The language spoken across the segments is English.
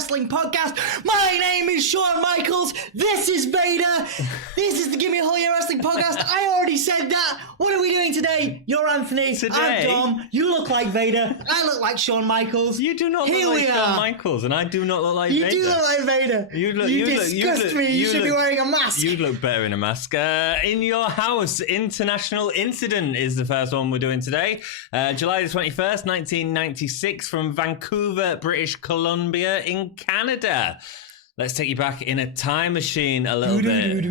Wrestling Podcast. My name is Shawn Micheals. This is Vader. This is the Gimme Wrestling Podcast. I already said that. What are we doing today? You're Anthony. I'm Dom. You look like Vader. I look like Shawn Micheals. You do not look like Shawn Micheals, and I do not look like Vader. You do look like Vader. You disgust me. You should be wearing a mask. You'd look better in a mask. In Your House, International Incident is the first one we're doing today. July the 21st, 1996, from Vancouver, British Columbia in Canada. Let's take you back in a time machine a little bit.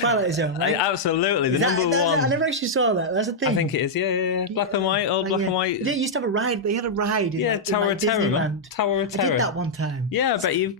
Twilight Zone, right? Absolutely. The number one. I never actually saw that. That's a thing. I think it is, yeah. Black and white, old black and white. They used to have a ride. They had a ride in Tower of Terror, man. Tower of Terror. I did that one time. Yeah, I bet you...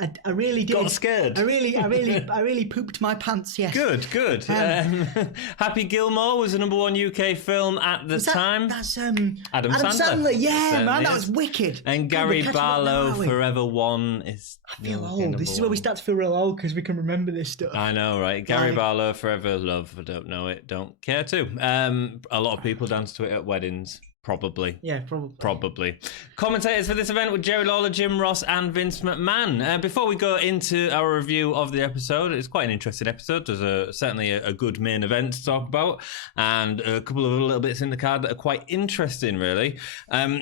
I really did. Got scared. I really pooped my pants. Yes. Good. Happy Gilmore was the number one UK film at the time. That's Adam Sandler. Yeah, man, that was wicked. And Gary Barlow, Forever One is. I feel old. This is where we start to feel real old because we can remember this stuff. I know, right? Gary Barlow, Forever Love. I don't know it. Don't care to. A lot of people dance to it at weddings. Probably. Yeah, probably. Commentators for this event were Jerry Lawler, Jim Ross, and Vince McMahon. Before we go into our review of the episode, it's quite an interesting episode. There's certainly a good main event to talk about, and a couple of little bits in the card that are quite interesting, really.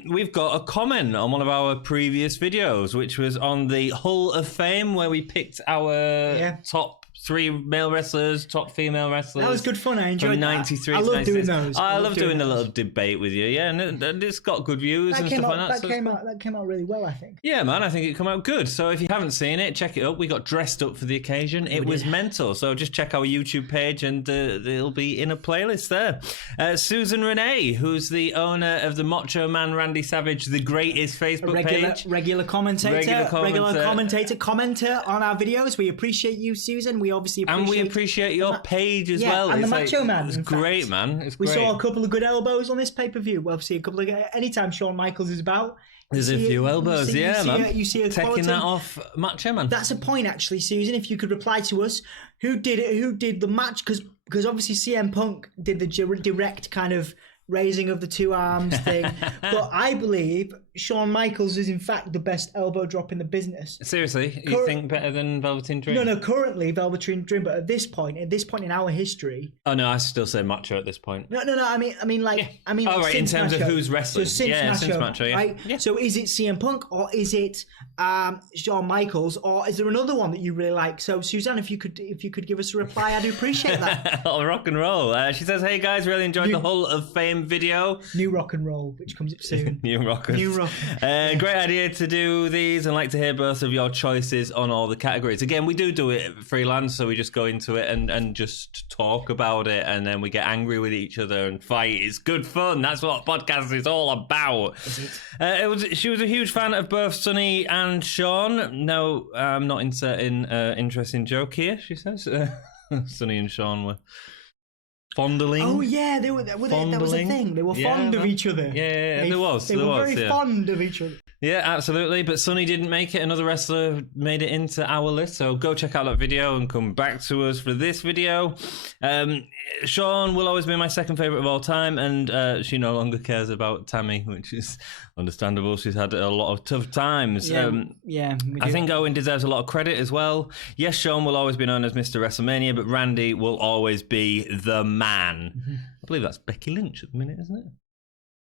We've got a comment on one of our previous videos, which was on the Hall of Fame, where we picked our top 3 male wrestlers, top female wrestlers. That was good fun. I enjoyed from 93 that. I love doing those. I love doing a little debate with you. Yeah, and it's got good views and stuff like that. That came out really well, I think. Yeah, man, I think it came out good. So if you haven't seen it, check it up. We got dressed up for the occasion. It was mental. So just check our YouTube page and it'll be in a playlist there. Susan Renee, who's the owner of the Macho Man Randy Savage, the greatest Facebook page. Regular commentator, commenter on our videos. We appreciate you, Susan. We obviously appreciate your page as well. And the Macho Man. It's great, man. It's great. We saw a couple of good elbows on this pay-per-view. We'll see a couple of... Anytime Shawn Micheals is about... There's a few elbows, man. You see a taking that off Macho Man. That's a point, actually, Susan. If you could reply to us, who did it? Who did the match? Because obviously CM Punk did the direct kind of raising of the two arms thing. But I believe Shawn Micheals is in fact the best elbow drop in the business. Seriously? You think better than Velveteen Dream? No, currently Velveteen Dream, but at this point in our history... Oh no, I still say Macho at this point. No, I mean oh, right, in terms Macho. Of who's wrestling. So since Macho, yeah. Right? Yeah. So is it CM Punk or is it Shawn Micheals, or is there another one that you really like? So Suzanne, if you could give us a reply, I'd appreciate that. Oh, rock and roll. She says, hey guys, really enjoyed the Hall of Fame video. New rock and roll, which comes up soon. New rock. Great idea to do these, and like to hear both of your choices on all the categories. Again, we do it freelance, so we just go into it and just talk about it, and then we get angry with each other and fight. It's good fun. That's what podcast is all about. She was a huge fan of both Sonny and Shawn. No, I'm not inserting interesting joke here, she says. Sonny and Shawn were fondling. Oh yeah, that was a thing. They were fond of each other. Yeah, there was. They were very fond of each other. Yeah, absolutely. But Sonny didn't make it. Another wrestler made it into our list. So go check out that video and come back to us for this video. Shawn will always be my second favourite of all time. And she no longer cares about Tammy, which is understandable. She's had a lot of tough times. I think Owen deserves a lot of credit as well. Yes, Shawn will always be known as Mr. WrestleMania, but Randy will always be the man. Mm-hmm. I believe that's Becky Lynch at the minute, isn't it?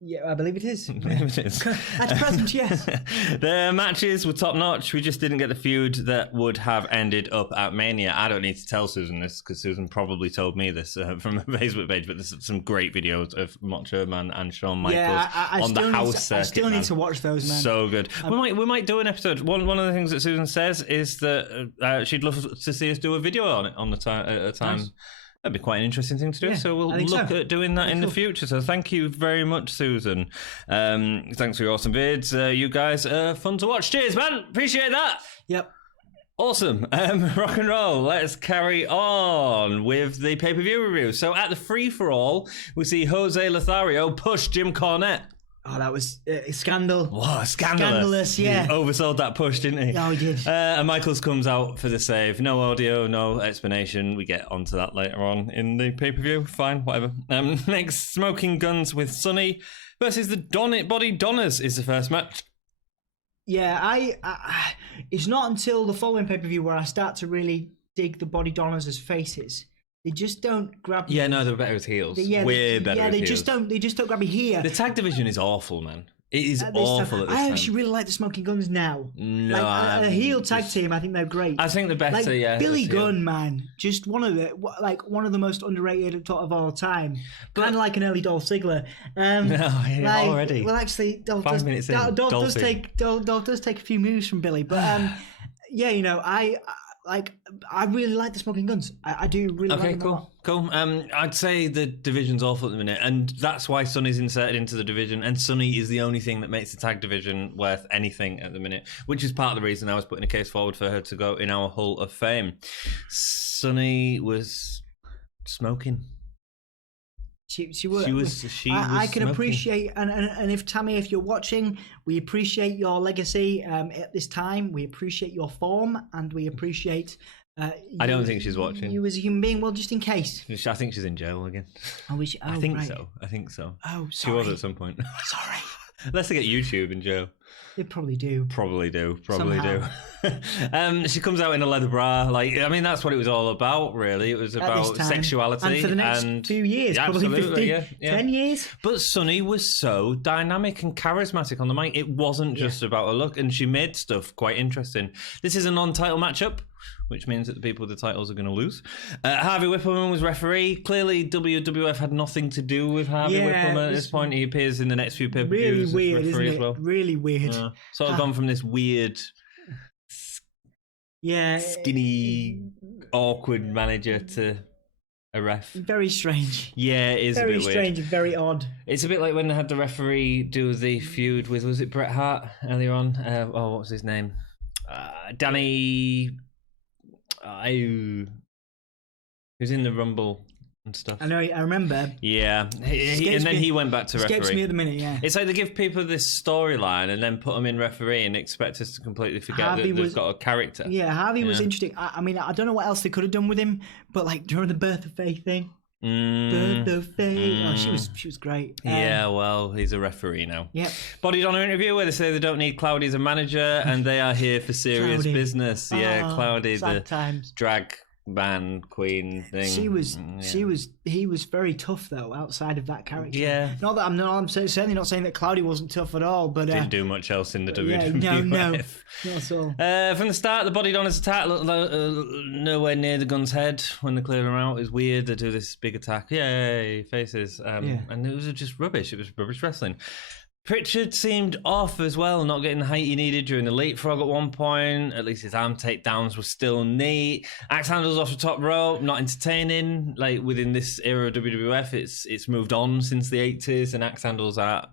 Yeah, I believe it is. At present, yes. The matches were top notch. We just didn't get the feud that would have ended up at Mania. I don't need to tell Susan this because Susan probably told me this from her Facebook page. But there's some great videos of Macho Man and Shawn Micheals on the house circuit. I still need to watch those, man. So good. We might do an episode. One of the things that Susan says is that she'd love to see us do a video on it at a time. Nice. That'd be quite an interesting thing to do. So we'll look at doing that in the future. So thank you very much, Susan. Thanks for your awesome vids. You guys are fun to watch. Cheers, man. Appreciate that. Yep. Awesome. Rock and roll. Let's carry on with the pay-per-view review. So at the free-for-all, we see Jose Lothario push Jim Cornette. Oh, that was a scandal. Whoa, scandalous, yeah. He oversold that push, didn't he? Oh, he did. And Michaels comes out for the save. No audio, no explanation. We get onto that later on in the pay-per-view. Fine, whatever. Next, Smoking Guns with Sonny versus the Body Donners is the first match. Yeah, it's not until the following pay-per-view where I start to really dig the body donners as faces. They just don't grab me. Yeah, no, they're better as heels. Way better as heels. They just don't grab me here. The tag division is awful, man. It is awful at this time. I actually really like the Smoking Guns now. No, like, a heel tag team, I think they're great. I think they're better, yeah. Billy Gunn, man, just one of the most underrated of all time. Kind of like an early Dolph Ziggler. Already. Well, actually, Dolph 5 minutes in. Dolph does take a few moves from Billy, but yeah, I really like the Smoking Guns. I do really like them. Okay, cool. I'd say the division's awful at the minute, and that's why Sonny's inserted into the division, and Sonny is the only thing that makes the tag division worth anything at the minute, which is part of the reason I was putting a case forward for her to go in our Hall of Fame. Sonny was smoking. She was. I can appreciate, and if Tammy, if you're watching, we appreciate your legacy at this time. We appreciate your form, and we appreciate. I don't think she's watching. You as a human being. Well, just in case. I think she's in jail again. I think right. so. I think so. Oh, sorry. She was at some point. Sorry. Unless they get YouTube in jail. They probably do. Probably do. She comes out in a leather bra. That's what it was all about, really. It was about sexuality. And for the next few years, probably 15, 10 years. But Sonny was so dynamic and charismatic on the mic. It wasn't just about a look, and she made stuff quite interesting. This is a non-title matchup, which means that the people with the titles are going to lose. Harvey Whippleman was referee. Clearly, WWF had nothing to do with Harvey Whippleman at this point. He appears in the next few pay-per-views really weird, as referee isn't it? as well. Really weird. Sort of gone from this weird, skinny, awkward manager to a ref. Very strange. Yeah, it is very a bit strange weird. And very odd. It's a bit like when they had the referee do the feud with, was it Bret Hart earlier on? What was his name? Danny... who's in the Rumble and stuff. I know, I remember. Yeah, and then he went back to referee. Escapes me at the minute, yeah. It's like they give people this storyline and then put them in referee and expect us to completely forget that they've got a character. Yeah, Harvey was interesting. I mean, I don't know what else they could have done with him, but like during the Birth of Faith thing. Birth of Faith. Oh, she was great. Yeah, well, he's a referee now. Yep. Body Donor interview where they say they don't need Cloudy as a manager and they are here for serious business. Yeah, Cloudy, the drag band queen thing. He was very tough though outside of that character. Yeah. Not that I'm certainly not saying that Cloudy wasn't tough at all, but didn't do much else in the WWF. No, not at all. From the start, the Body Donors attack looked nowhere near the Gun's head when they clear them out. It was weird. They do this big attack. Yay, faces. And it was just rubbish. It was rubbish wrestling. Pritchard seemed off as well, not getting the height he needed during the leapfrog at one point. At least his arm takedowns were still neat. Axe handles off the top rope, not entertaining. Like within this era of WWF, it's moved on since the 80s, and axe handles are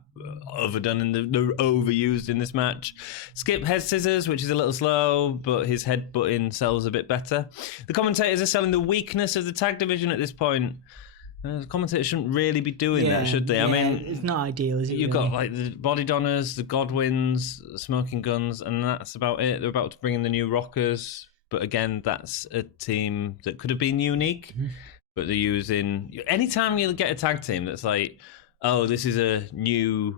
overdone and they're overused in this match. Skip head scissors, which is a little slow, but his headbutting sells a bit better. The commentators are selling the weakness of the tag division at this point. The commentators shouldn't really be doing that, should they? I mean, it's not ideal, is it? You've got like the Body Donners, the Godwinns, the Smoking Guns, and that's about it. They're about to bring in the new Rockers, but again, that's a team that could have been unique, but they're using... Anytime you get a tag team that's like, oh, this is a new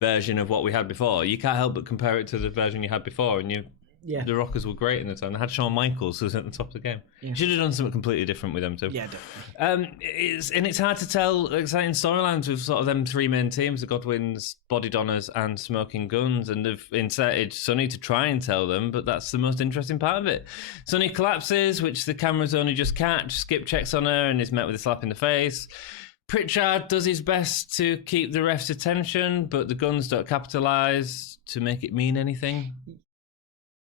version of what we had before, you can't help but compare it to the version you had before, and the Rockers were great in the time. They had Shawn Micheals, who was at the top of the game. Yeah. Should have done something completely different with them too. Yeah, definitely. It's hard to tell exciting storylines with sort of them three main teams, the Godwinns, Body Donners and Smoking Guns, and they've inserted Sonny to try and tell them, but that's the most interesting part of it. Sonny collapses, which the cameras only just catch. Skip checks on her and is met with a slap in the face. Pritchard does his best to keep the ref's attention, but the Guns don't capitalise to make it mean anything.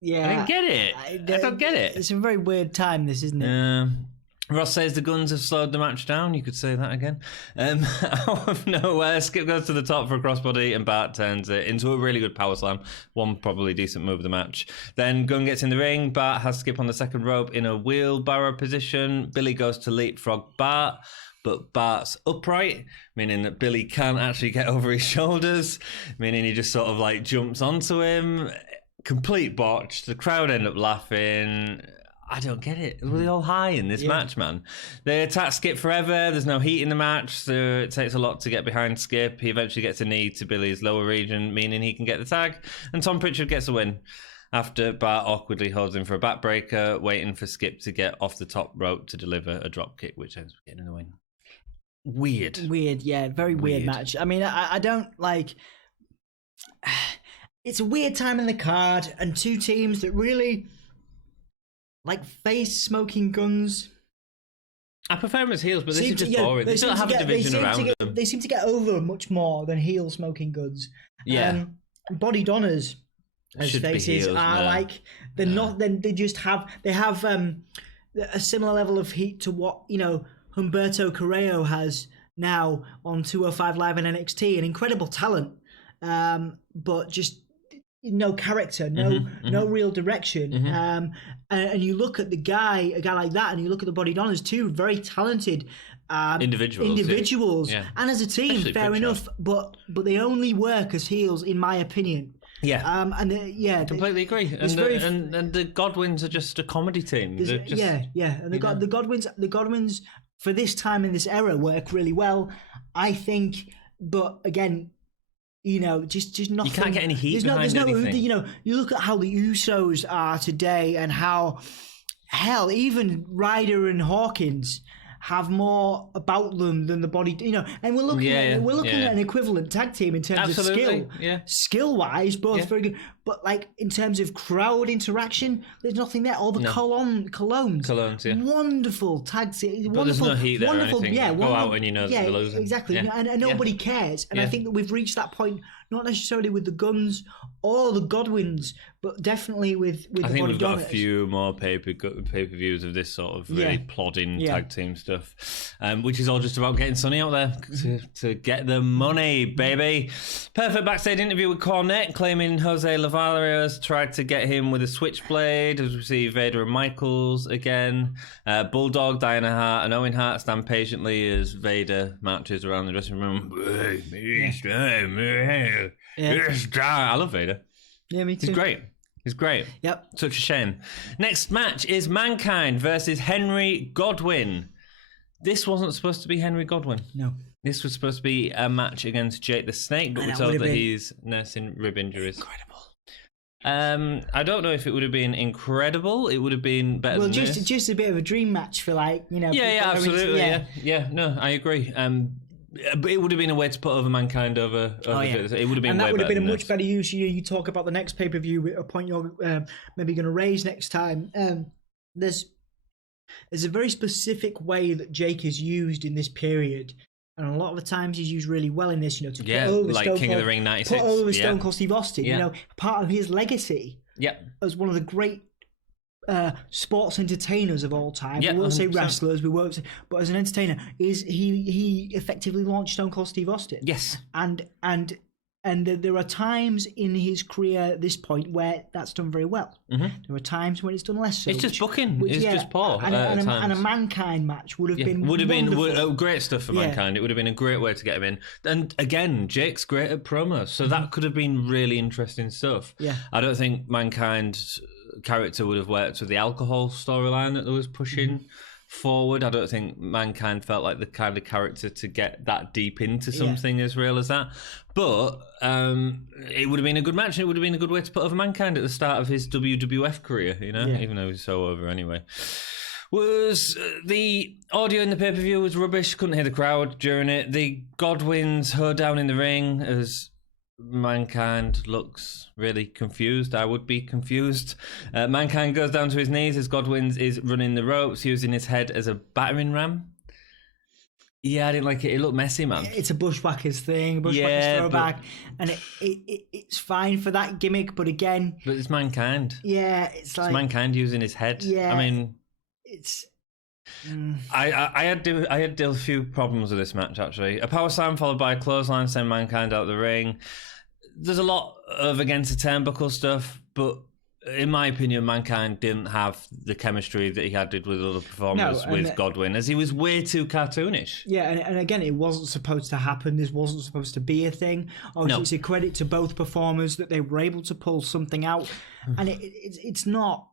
Yeah, I didn't get it. I don't get it. It's a very weird time, this, isn't it? Yeah. Ross says the Guns have slowed the match down. You could say that again. Out of nowhere, Skip goes to the top for a crossbody and Bart turns it into a really good power slam. One probably decent move of the match. Then Gunn gets in the ring. Bart has Skip on the second rope in a wheelbarrow position. Billy goes to leapfrog Bart, but Bart's upright, meaning that Billy can't actually get over his shoulders, meaning he just sort of like jumps onto him. Complete botch. The crowd end up laughing. I don't get it. Were they all high in this match, man? They attack Skip forever. There's no heat in the match, so it takes a lot to get behind Skip. He eventually gets a knee to Billy's lower region, meaning he can get the tag. And Tom Pritchard gets a win after Bart awkwardly holds him for a backbreaker, waiting for Skip to get off the top rope to deliver a drop kick, which ends up getting the win. Weird, yeah, very weird match. I mean, I don't like. It's a weird time in the card, and two teams that really like face smoking guns. I prefer them as heels, but this is just boring. They don't have a division around them. They seem to get over much more than heel smoking guns. Yeah, Body Donners as faces are like they're not. Then they just have a similar level of heat to what Humberto Carrillo has now on 205 Live and NXT, an incredible talent, but just no character, no real direction. And you look at a guy like that, and you look at the Body Donners, two very talented individuals, and as a team, especially fair enough. But they only work as heels, in my opinion. Yeah, completely agree. And the Godwinns are just a comedy team. And the Godwinns for this time in this era work really well, I think. But again, just nothing. You can't get any heat behind anything. You look at how the Usos are today, and how hell even Ryder and Hawkins have more about them than the Body, and we're looking at an equivalent tag team in terms of skill wise, both very good. But like in terms of crowd interaction, there's nothing there. All the colognes, wonderful tag team, but there's no heat there or anything. Go out and they're losing. Exactly, and nobody cares. And I think that we've reached that point, not necessarily with the Guns or the Godwinns, but definitely with the Body Donners. I think we've got a few more pay-per-views of this sort of really plodding tag team stuff, which is all just about getting Sonny out there to get the money, baby. Perfect backstage interview with Cornette, claiming Jose Lavarios tried to get him with a switchblade, as we see Vader and Micheals again. Bulldog, Diana Hart, and Owen Hart stand patiently as Vader marches around the dressing room. I love Vader. Yeah, me too. He's great. Yep. Such a shame. Next match is Mankind versus Henry Godwinn. This wasn't supposed to be Henry Godwinn. No. This was supposed to be a match against Jake the Snake, but we're told that he's nursing rib injuries. Incredible. I don't know if it would have been incredible. It would have been better than this. Well, just a bit of a dream match for Yeah, absolutely. Yeah, no, I agree. But it would have been a way to put over Mankind over It would have been way better. And that would have been a much better use. You talk about the next pay-per-view, a point you're maybe going to raise next time. There's a very specific way that Jake is used in this period. And a lot of the times he's used really well in this, to put over like Stone King Cold, of the Ring 96. Put over Stone Cold Steve Austin, Yeah. Part of his legacy as one of the great sports entertainers of all time. Yeah, we won't say 100%. wrestlers, but as an entertainer, he effectively launched Stone Cold Steve Austin. Yes. And there are times in his career at this point where that's done very well. Mm-hmm. There are times when it's done less so. It's just booking. It's just poor. And a Mankind match would have been great stuff for Mankind. It would have been a great way to get him in. And again, Jake's great at promos, so that could have been really interesting stuff. Yeah. I don't think Mankind's character would have worked with the alcohol storyline that they was pushing forward. I don't think Mankind felt like the kind of character to get that deep into something as real as that. But it would have been a good match, and it would have been a good way to put over Mankind at the start of his WWF career, even though he's so over anyway. Was the audio in the pay-per-view was rubbish, couldn't hear the crowd during it. The Godwinns hoed down in the ring as Mankind looks really confused. I would be confused. Mankind goes down to his knees as Godwinn is running the ropes, using his head as a battering ram. Yeah, I didn't like it. It looked messy, man. It's a Bushwhackers thing, Bushwhackers throwback, and it's fine for that gimmick. But again, it's Mankind. Yeah, it's Mankind using his head. Yeah, I mean, it's. I had a few problems with this match, actually. A power slam followed by a clothesline send Mankind out the ring. There's a lot of against the turnbuckle stuff, but in my opinion, Mankind didn't have the chemistry that he had with other performers with Godwinn, as he was way too cartoonish. Yeah, and again, it wasn't supposed to happen. This wasn't supposed to be a thing. Obviously, it's a credit to both performers that they were able to pull something out, and it's not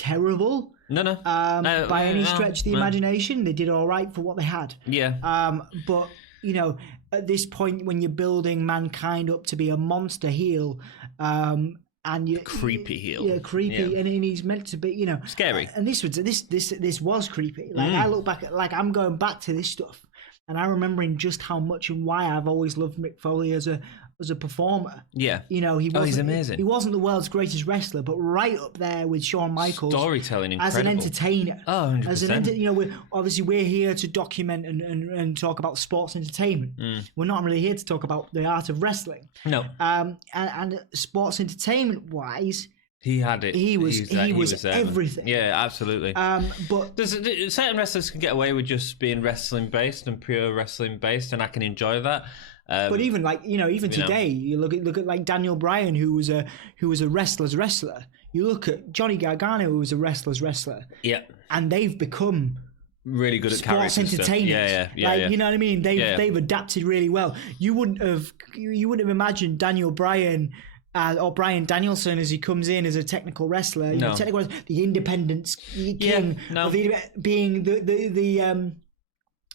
terrible. No. By any stretch of the imagination. They did all right for what they had. Yeah. But, you know, at this point when you're building Mankind up to be a monster heel, and you creepy heel. Yeah, creepy. And he's meant to be, you know, scary. And this was creepy. Like, I look back at, like, I'm going back to this stuff, and I'm remembering just how much and why I've always loved Mick Foley as a performer. Yeah. You know, he's amazing. He wasn't the world's greatest wrestler, but right up there with Shawn Micheals. Storytelling, incredible. As an entertainer. Oh, 100%. As an you know, we're here to document and talk about sports entertainment. We're not really here to talk about the art of wrestling. No. And sports entertainment wise, he had it. He was everything. Yeah, absolutely. But certain wrestlers can get away with just being wrestling based and pure wrestling based, and I can enjoy that. But even like even today, you look at like Daniel Bryan, who was a wrestler's wrestler. You look at Johnny Gargano, who was a wrestler's wrestler. Yeah, and they've become really good at sports entertainers. Yeah. You know what I mean? They've adapted really well. You wouldn't have imagined Daniel Bryan. Or Bryan Danielson as he comes in as a technical wrestler. You know, the independence king, being the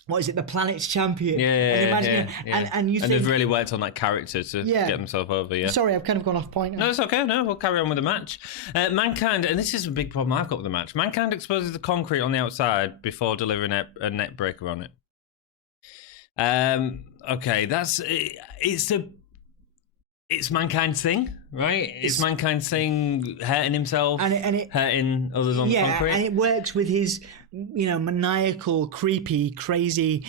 what is it? The planet's champion. And you think they've really worked on that character to get themselves over. Yeah. Sorry, I've kind of gone off point. No, it's okay. No, we'll carry on with the match. Mankind, and this is a big problem I've got with the match. Mankind exposes the concrete on the outside before delivering a neck breaker on it. Okay, it's Mankind's thing, right? It's Mankind's thing, hurting himself, and hurting others on the concrete. And it works with his, maniacal, creepy, crazy.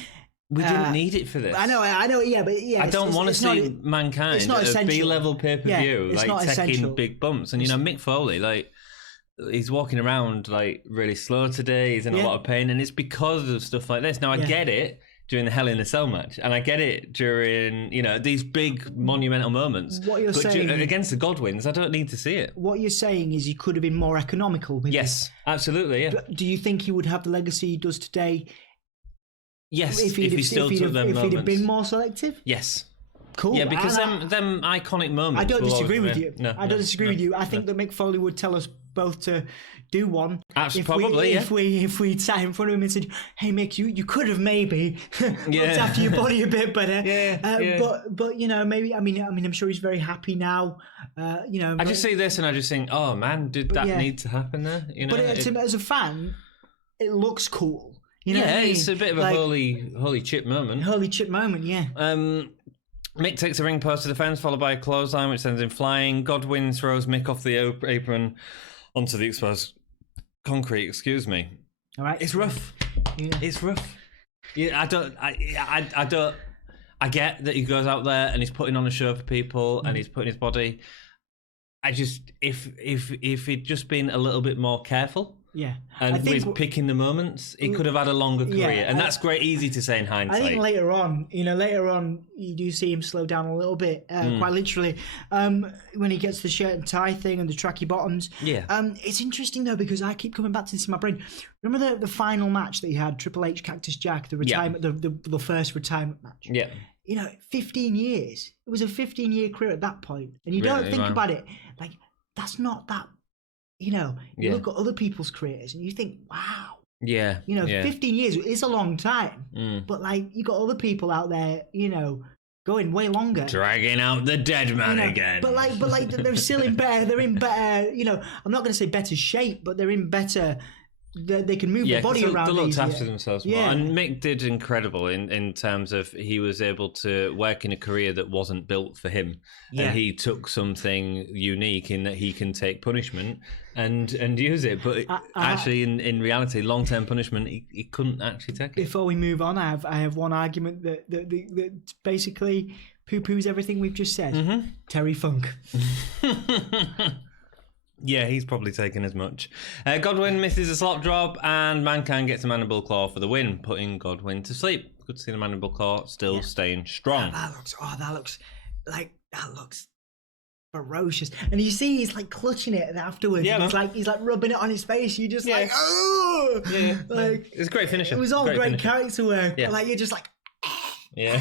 We didn't need it for this. I know, but I don't want to see Mankind at a B-level pay-per-view, taking big bumps. And, Mick Foley, he's walking around, really slow today. He's in a lot of pain, and it's because of stuff like this. Now, I get it during the Hell in a Cell match, and I get it during these big monumental moments. What you're saying against the Godwinns, I don't need to see it. What you're saying is he could have been more economical with Yes, absolutely. Yeah. Do you think he would have the legacy he does today? Yes, if he had been more selective. Yes. Cool. Yeah, because them iconic moments. I don't disagree with you. No, I don't disagree with you. I think that Mick Foley would tell us both to do one. If we sat in front of him and said, "Hey Mick, you could have maybe looked after your body a bit better." But maybe. I mean, I'm sure he's very happy now. I just see this and I just think, oh man, did that need to happen there? But as a fan, it looks cool. It's a bit of a holy chip moment. Holy chip moment, yeah. Mick takes a ring post to the fence, followed by a clothesline, which sends him flying. Godwinn throws Mick off the apron onto the exposed concrete. Excuse me. All right. It's rough. Yeah. It's rough. Yeah, I don't. I get that he goes out there and he's putting on a show for people and he's putting his body. I just, if he'd just been a little bit more careful. Yeah, and with picking the moments, he could have had a longer career, and that's great, easy to say in hindsight. I think later on, you do see him slow down a little bit, quite literally, when he gets the shirt and tie thing and the tracky bottoms. Yeah. It's interesting though because I keep coming back to this in my brain. Remember the final match that he had, Triple H, Cactus Jack, the retirement, the first retirement match. Yeah. 15 years. It was a 15-year career at that point, and you don't think about it like that's not that. You look at other people's careers and you think, wow. Yeah. 15 years is a long time. But you got other people out there, going way longer. Dragging out the dead man again. But they're still in better, I'm not going to say better shape, but they're in better, they can move the body around. They looked easier. after themselves more. And Mick did incredible in terms of he was able to work in a career that wasn't built for him. And he took something unique in that he can take punishment and use it. But actually, in reality, long-term punishment, he couldn't actually take it. Before we move on, I have one argument that basically poo-poos everything we've just said. Mm-hmm. Terry Funk. Yeah, he's probably taken as much. Godwinn misses a slop drop, and Mankind gets a mandible claw for the win, putting Godwinn to sleep. Good to see the mandible claw still staying strong. That looks ferocious. And you see he's clutching it afterwards. Yeah, he's rubbing it on his face. You just oh, yeah. It's a great finisher. It was all great character work. Yeah. But you're just yeah.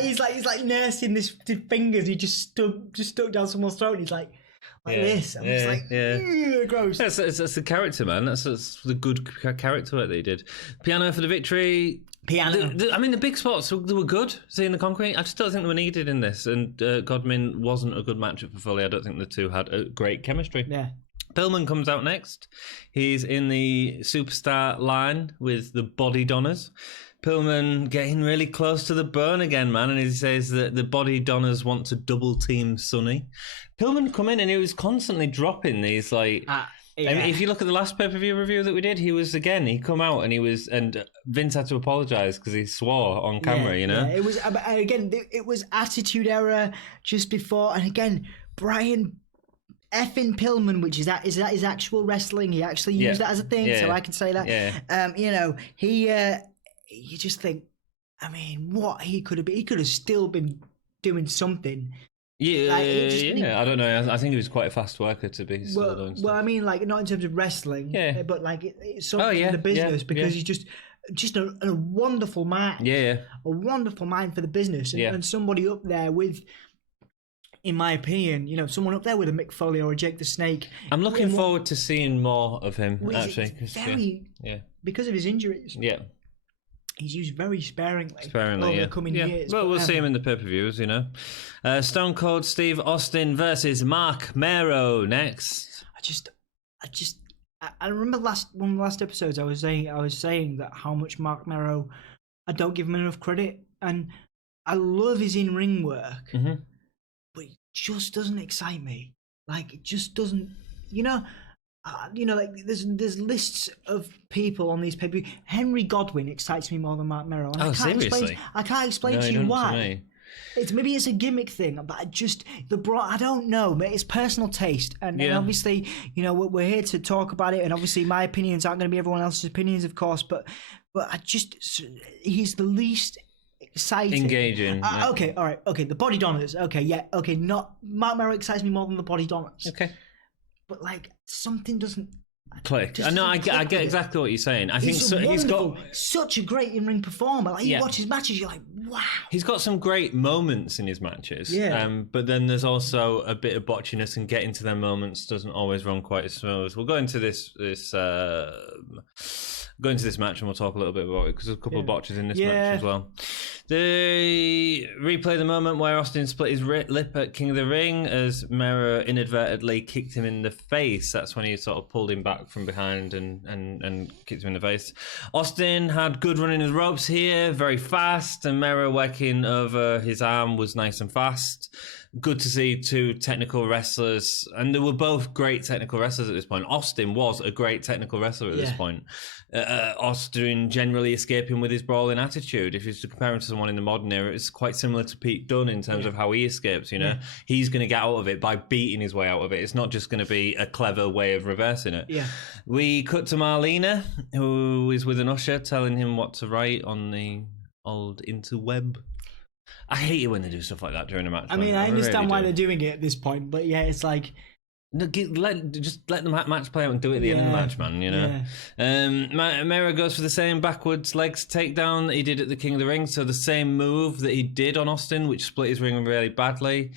he's nursing his fingers. He just stuck down someone's throat. And he's like. like this. I'm just like, gross. That's the character, man. That's the good character work that he did. Piano for the victory. Piano. I mean, the big spots, they were good. Seeing the concrete, I just don't think they were needed in this. And Godwinn wasn't a good matchup for Foley. I don't think the two had a great chemistry. Yeah. Pillman comes out next. He's in the superstar line with the Body Donners. Pillman getting really close to the bone again, man, and he says that the Body Donners want to double team Sonny. Pillman come in and he was constantly dropping these like. Yeah. I mean, if you look at the last pay-per-view review that we did, he come out and Vince had to apologise because he swore on camera, you know? Yeah. It was, again, it was attitude error just before, and again, Brian effing Pillman, which is that his actual wrestling, he actually used that as a thing, so I can say that. Yeah. You know, you just think, I mean, what he could have still been doing something. Yeah, I don't know. I think he was quite a fast worker to be still doing stuff. Well, I mean, like, not in terms of wrestling, but like it's something in the business, because he's just a wonderful man. Yeah. A wonderful man for the business, and somebody up there with, in my opinion, you know, someone up there with a Mick Foley or a Jake the Snake. I'm looking forward to seeing more of him, actually. Because of his injuries. Yeah. He's used very sparingly over the coming years. Well, we'll see him in the pay-per-views, you know. Stone Cold Steve Austin versus Mark Mero next. I remember one of the last episodes I was saying that how much Mark Mero, I don't give him enough credit, and I love his in-ring work, but it just doesn't excite me. Like, it just doesn't, you know, like there's lists of people on these pay-per-views. Henry Godwinn excites me more than Mark Mero. And seriously? I can't explain to you why. Maybe it's a gimmick thing, but I don't know. It's personal taste, and obviously, you know, we're here to talk about it, and obviously my opinions aren't going to be everyone else's opinions, of course. But he's the least exciting, engaging. Okay, all right, okay. The Body Donners, okay. Not Mark Mero excites me more than the Body Donners. Okay. But like, something doesn't click. I know. I get exactly what you're saying. I think he's got such a great in-ring performer. Like, you watch his matches, you're like, wow. He's got some great moments in his matches. Yeah. But then there's also a bit of botchiness, and getting to their moments doesn't always run quite as smooth. We'll go into this match, and we'll talk a little bit about it, because there's a couple of botches in this match as well. They replay the moment where Austin split his lip at King of the Ring as Mero inadvertently kicked him in the face. That's when he sort of pulled him back from behind and kicked him in the face. Austin had good running his ropes here, very fast, and Mero working over his arm was nice and fast. Good to see two technical wrestlers, and they were both great technical wrestlers at this point. Austin was a great technical wrestler at this point. Austin generally escaping with his brawling attitude. If you to compare him to someone in the modern era, it's quite similar to Pete Dunne in terms of how he escapes. You know, he's going to get out of it by beating his way out of it. It's not just going to be a clever way of reversing it. Yeah. We cut to Marlena, who is with an usher telling him what to write on the old interweb. I hate it when they do stuff like that during a match. I mean, I understand why they're doing it at this point, but yeah, it's like, no, just let the match play out and do it at the end of the match, man. You know. Mero goes for the same backwards legs takedown that he did at the King of the Ring. So the same move that he did on Austin, which split his ring really badly.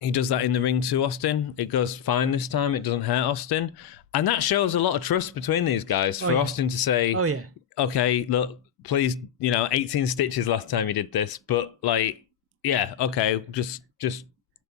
He does that in the ring to Austin. It goes fine this time. It doesn't hurt Austin, and that shows a lot of trust between these guys. For Austin to say, okay, look, please, you know, 18 stitches last time you did this, but like, okay, just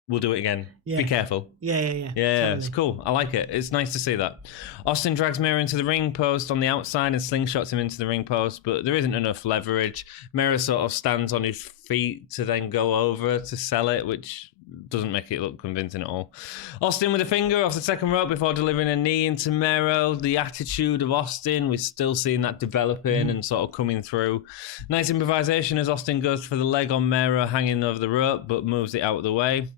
we'll do it again. Be careful. Yeah, totally. It's cool. I like it. It's nice to see that. Austin drags Mero into the ring post on the outside and slingshots him into the ring post, but there isn't enough leverage. Mero sort of stands on his feet to then go over to sell it, which doesn't make it look convincing at all. Austin with a finger off the second rope before delivering a knee into Mero. The attitude of Austin, we're still seeing that developing and sort of coming through. Nice improvisation as Austin goes for the leg on Mero hanging over the rope, but moves it out of the way.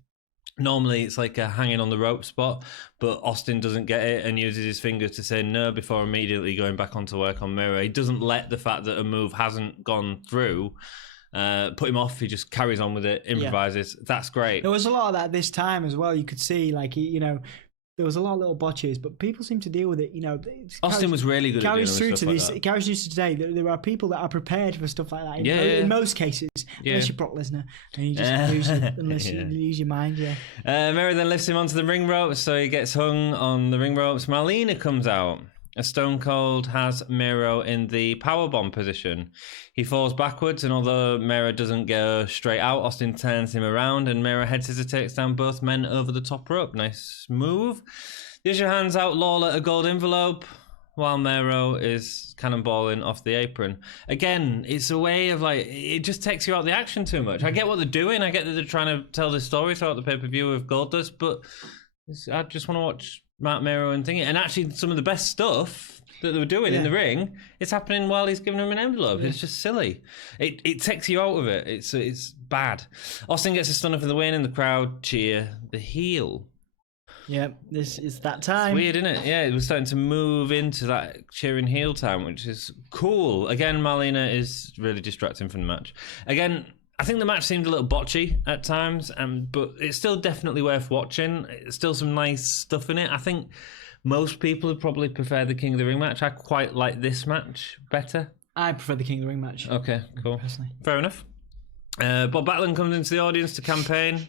Normally it's like a hanging on the rope spot, but Austin doesn't get it and uses his finger to say no before immediately going back onto work on Mero. He doesn't let the fact that a move hasn't gone through put him off. He just carries on with it, improvises. That's great. There was a lot of that this time as well. You could see, like, you know, there was a lot of little botches, but people seem to deal with it. You know, Austin was really good at dealing with carries through stuff to like this. that. It carries through to today. There are people that are prepared for stuff like that. In most cases, unless you're Brock Lesnar and you just lose it, unless you lose your mind. Yeah. Miro then lifts him onto the ring ropes, so he gets hung on the ring ropes. Marlena comes out. A Stone Cold has Miro in the powerbomb position. He falls backwards, and although Miro doesn't go straight out, Austin turns him around, and Miro head scissor takes down both men over the top rope. Nice move. Usher hands out Lawler a gold envelope, while Miro is cannonballing off the apron. Again, it's a way of like, it just takes you out of the action too much. I get what they're doing. I get that they're trying to tell this story throughout the pay-per-view of Goldust, but I just want to watch Mark Miro and thingy, and actually some of the best stuff that they were doing in the ring is happening while he's giving him an envelope. It's just silly. It takes you out of it. It's bad. Austin gets a stunner for the win, and the crowd cheer the heel. Yeah, this is that time. It's weird, isn't it? Yeah, it was starting to move into that cheering heel time, which is cool. Again, Marlena is really distracting from the match. Again, I think the match seemed a little botchy at times, but it's still definitely worth watching. It's still some nice stuff in it. I think most people would probably prefer the King of the Ring match. I quite like this match better. I prefer the King of the Ring match. Okay, cool. Personally. Fair enough. Bob Backlund comes into the audience to campaign.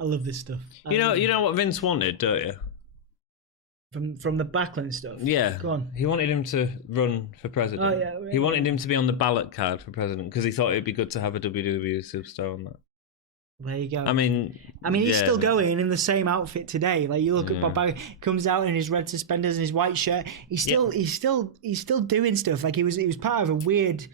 I love this stuff. You know what Vince wanted, don't you? From the Backlund stuff? Yeah. Go on. He wanted him to run for president. Oh, yeah. He wanted him to be on the ballot card for president because he thought it'd be good to have a WWE superstar on that. There you go. I mean, he's still going in the same outfit today. Like you look at Bob Backlund, comes out in his red suspenders and his white shirt. He's still doing stuff. Like he was part of a weird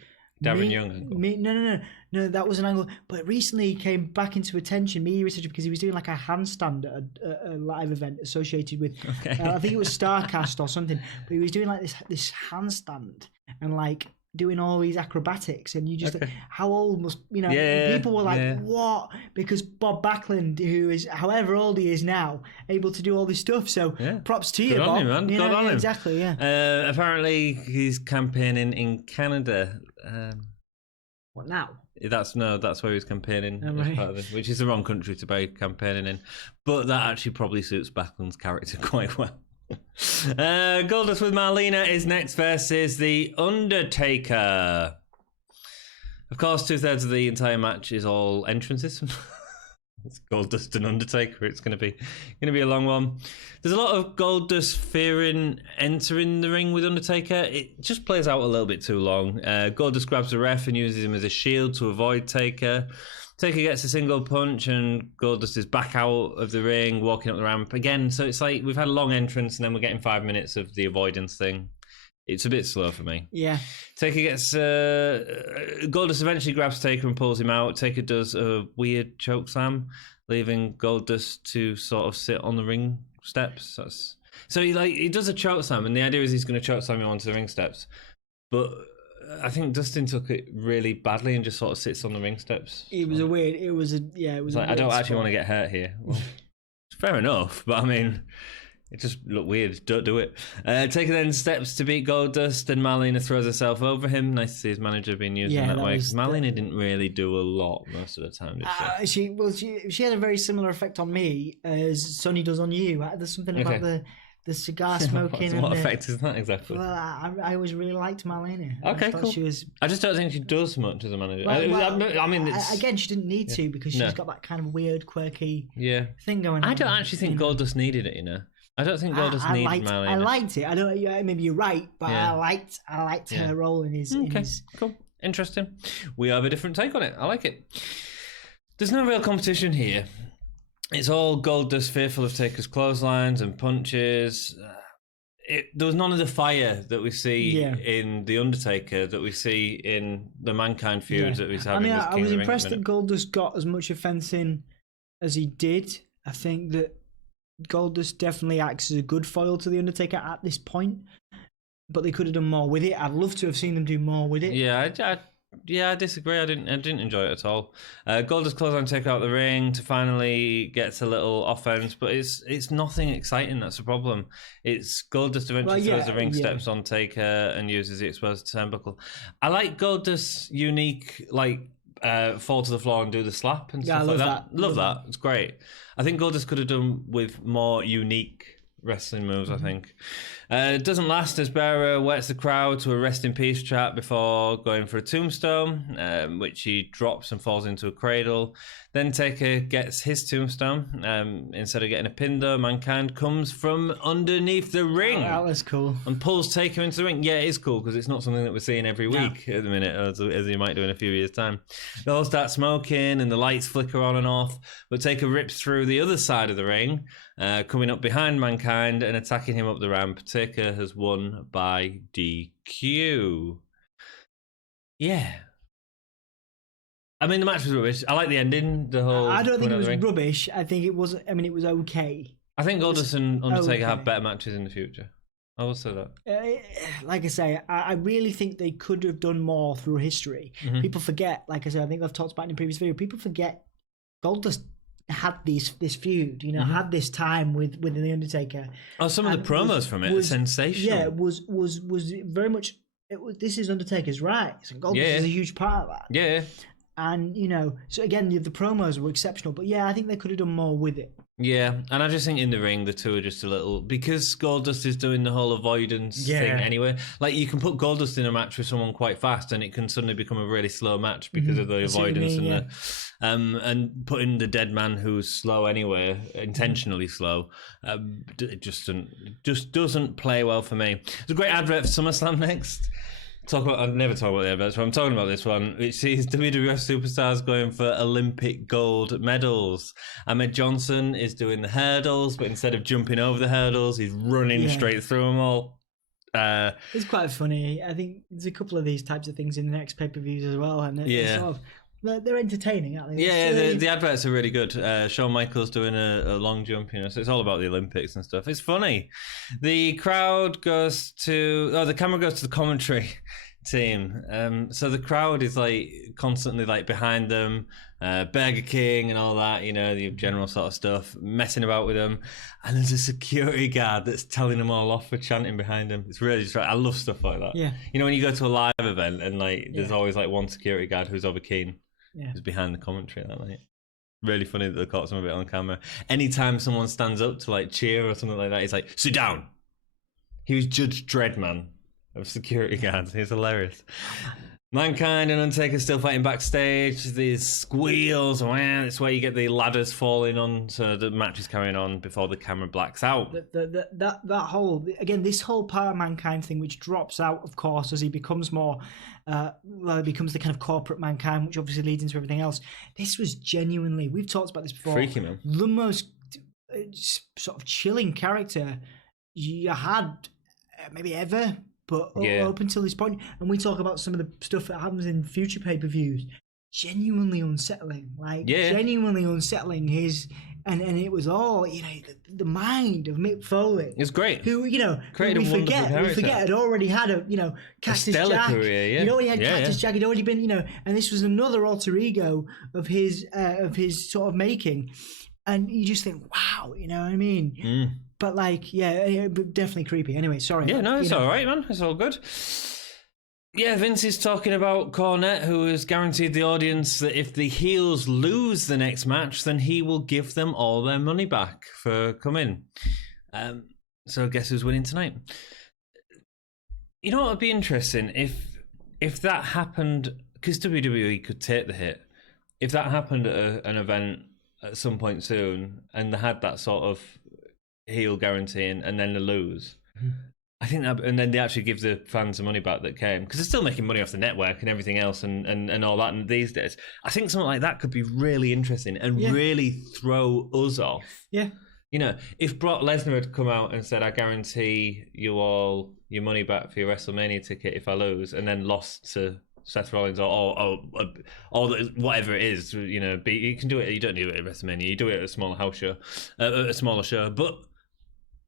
Darren Young angle. No, that was an angle. But recently he came back into attention, media research, because he was doing like a handstand at a live event associated with, I think it was StarCast or something. But he was doing like this handstand and like doing all these acrobatics, and you just how old must people were like what, because Bob Backlund, who is however old he is now, able to do all this stuff, so props to you, Bob. on him, man. You Good know, on him. Exactly, apparently he's campaigning in Canada. What now? That's where he's campaigning, as part of it, which is the wrong country to be campaigning in, but that actually probably suits Backlund's character quite well. Goldust with Marlena is next versus The Undertaker. Of course, 2/3 of the entire match is all entrances. It's Goldust and Undertaker. It's going to be a long one. There's a lot of Goldust fearing entering the ring with Undertaker. It just plays out a little bit too long. Goldust grabs the ref and uses him as a shield to avoid Taker. Taker gets a single punch and Goldust is back out of the ring, walking up the ramp again. So it's like we've had a long entrance and then we're getting 5 minutes of the avoidance thing. It's a bit slow for me. Yeah. Taker gets... Goldust eventually grabs Taker and pulls him out. Taker does a weird chokeslam, leaving Goldust to sort of sit on the ring steps. So he does a chokeslam, and the idea is he's going to chokeslam him onto the ring steps. But I think Dustin took it really badly and just sort of sits on the ring steps. It was like, I don't actually want to get hurt here. Well, fair enough, but I mean... It just looked weird. Don't do it. Taker then steps to beat Goldust, and Marlena throws herself over him. Nice to see his manager being used in that way. Marlena didn't really do a lot most of the time, did she? She had a very similar effect on me as Sonny does on you. There's something about the cigar smoking. What effect is that exactly? Well, I always really liked Marlena. Okay, cool. I just don't think she does much as a manager. I mean, again, she didn't need to because she's got that kind of weird, quirky thing going on. I don't actually think Goldust needed it, I don't think Goldust needed Marlena. I liked it. I don't. Maybe you're right, but I liked her role in his. Okay, cool, interesting. We have a different take on it. I like it. There's no real competition here. It's all Goldust fearful of Taker's clotheslines and punches. There was none of the fire that we see in The Undertaker that we see in the Mankind feuds that he's having. I was impressed that Goldust got as much offense in as he did. I think that Goldust definitely acts as a good foil to The Undertaker at this point, but they could have done more with it. I'd love to have seen them do more with it. I disagree. I didn't enjoy it at all. Goldust clothesline Taker out the ring to finally gets a little offense, but it's nothing exciting. That's the problem. It's Goldust eventually throws the ring steps on Taker and uses the exposed turnbuckle. I like Goldust's unique fall to the floor and do the slap and stuff like that. Love that. It's great. I think Goldust could have done with more unique wrestling moves, I think. It doesn't last as Bearer wets the crowd to a rest in peace chant before going for a tombstone, which he drops and falls into a cradle. Then Taker gets his tombstone. Instead of getting a pin, though, Mankind comes from underneath the ring. Oh, that was cool. And pulls Taker into the ring. Yeah, it is cool because it's not something that we're seeing every week at the minute, as you might do in a few years' time. They all start smoking and the lights flicker on and off, but Taker rips through the other side of the ring, coming up behind Mankind and attacking him up the ramp. Taker has won by DQ. Yeah. I mean, the match was rubbish. I like the ending. The whole. I don't think it was rubbish. I think it was. I mean, it was okay. I think Goldust and Undertaker have better matches in the future. I will say that. Like I say, I really think they could have done more through history. Mm-hmm. People forget. Like I said, I think I've talked about it in the previous video. People forget Goldust had this feud. Had this time with the Undertaker. Oh, some of the promos from it are sensational. Yeah, was very much. This is Undertaker's right. So Goldust is a huge part of that. Yeah. And, so again, the promos were exceptional. But yeah, I think they could have done more with it. Yeah, and I just think in the ring, the two are just a little... Because Goldust is doing the whole avoidance thing anyway. Like, you can put Goldust in a match with someone quite fast and it can suddenly become a really slow match because of the avoidance and putting the dead man who's slow anyway, intentionally slow, it just doesn't play well for me. It's a great advert for SummerSlam next. I never talk about the adverts, but I'm talking about this one, which sees WWF superstars going for Olympic gold medals. Ahmed Johnson is doing the hurdles, but instead of jumping over the hurdles, he's running straight through them all. It's quite funny. I think there's a couple of these types of things in the next pay-per-views as well, and they're entertaining, aren't they? Yeah, the adverts are really good. Shawn Micheals doing a long jump, so it's all about the Olympics and stuff. It's funny. The crowd goes to... the camera goes to the commentary team. So the crowd is constantly behind them, Burger King and all that, the general sort of stuff, messing about with them. And there's a security guard that's telling them all off for chanting behind them. It's really just right. I love stuff like that. Yeah. When you go to a live event and there's always one security guard who's over keen. Yeah. Who's behind the commentary that night. Really funny that they caught some of it on camera. Anytime someone stands up to cheer or something like that, he's like, sit down. He was Judge Dreadman of security guards. He's hilarious. Mankind and Undertaker still fighting backstage. These squeals. It's where you get the ladders falling on, so the match is carrying on before the camera blacks out. That whole, again, this whole part of Mankind thing, which drops out, of course, as he becomes more, it becomes the kind of corporate Mankind, which obviously leads into everything else. This was genuinely, we've talked about this before, freaky, man. The most sort of chilling character you had maybe ever. But up until this point, and we talk about some of the stuff that happens in future pay-per-views, genuinely unsettling. Genuinely unsettling. And it was all, the mind of Mick Foley. It's great. Who, we forget had already had a Cactus Jack. Career, yeah. He'd already had Cactus Jack. He'd already been, and this was another alter ego of his sort of making. And you just think, wow, you know what I mean? Mm. But definitely creepy. Anyway, sorry. Yeah, no, it's all right, man. It's all good. Yeah, Vince is talking about Cornette, who has guaranteed the audience that if the heels lose the next match, then he will give them all their money back for coming. So guess who's winning tonight? You know what would be interesting? If that happened, because WWE could take the hit. If that happened at an event at some point soon, and they had that sort of heel guaranteeing, and then they lose, I think that, and then they actually give the fans the money back that came, because they're still making money off the network and everything else and all that. And these days, I think something like that could be really interesting and really throw us off. Yeah. If Brock Lesnar had come out and said, I guarantee you all your money back for your WrestleMania ticket if I lose, and then lost to Seth Rollins or whatever it is, you can do it. You don't do it at WrestleMania. You do it at a smaller house show, a smaller show. But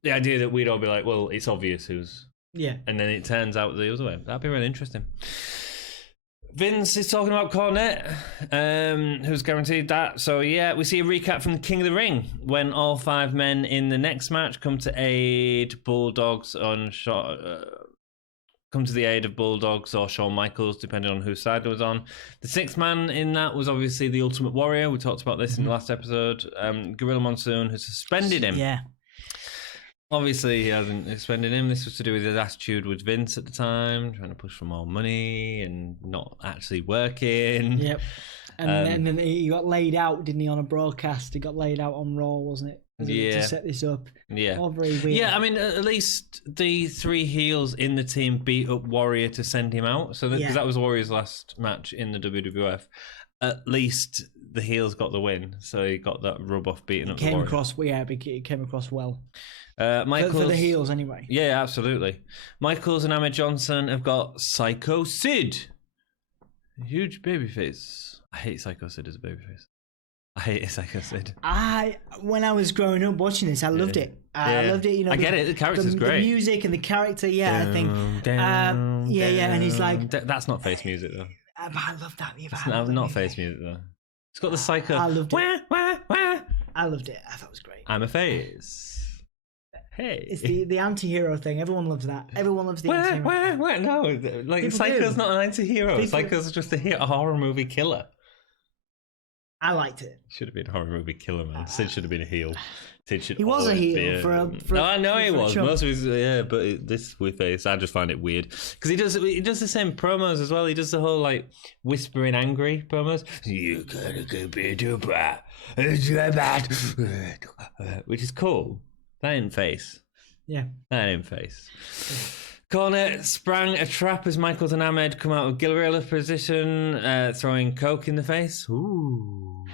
the idea that we'd all be like, well, it's obvious who's, and then it turns out the other way. That'd be really interesting. Vince is talking about Cornette, who's guaranteed that. So we see a recap from the King of the Ring when all 5 men in the next match come to aid Bulldogs on come to the aid of Bulldogs or Shawn Micheals, depending on whose side it was on. The 6th man in that was obviously the Ultimate Warrior. We talked about this in the last episode. Gorilla Monsoon has suspended him. Yeah. Obviously, he hasn't expended him. This was to do with his attitude with Vince at the time, trying to push for more money and not actually working. Yep. And then he got laid out, didn't he, on a broadcast? He got laid out on Raw, wasn't it? To set this up. Yeah. All very weird. Yeah, I mean, at least the 3 heels in the team beat up Warrior to send him out. So because that was Warrior's last match in the WWF. At least the heels got the win, so he got that rub off beating up the Warrior. It came across well. Michaels, for the heels, anyway. Yeah, absolutely. Michaels and Ahmed Johnson have got Psycho Sid. Huge babyface. I hate Psycho Sid as a babyface. I hate Psycho Sid. When I was growing up watching this, I loved it. I loved it. I get it. The character's great. The music and the character, I think. And he's like... That's not face music, though. I love that music. It's not face music, though. It's got the Psycho... I loved it. Wah. I loved it. I thought it was great. I'm a face. Hey. It's the anti-hero thing. Everyone loves that. Everyone loves the anti-hero. No, like people Psycho's do. Not an anti-hero. Psycho's just a horror movie killer. I liked it. Should have been a horror movie killer, man. Sid should have been a heel. He was a heel No, I know he was. Most of his, but this with face, I just find it weird because he does the same promos as well. He does the whole like whispering angry promos. You gotta be too bad, which is cool. That ain't face. Yeah, that ain't face. Cornet sprang a trap as Michaels and Ahmed come out of guerrilla position, throwing coke in the face. Ooh,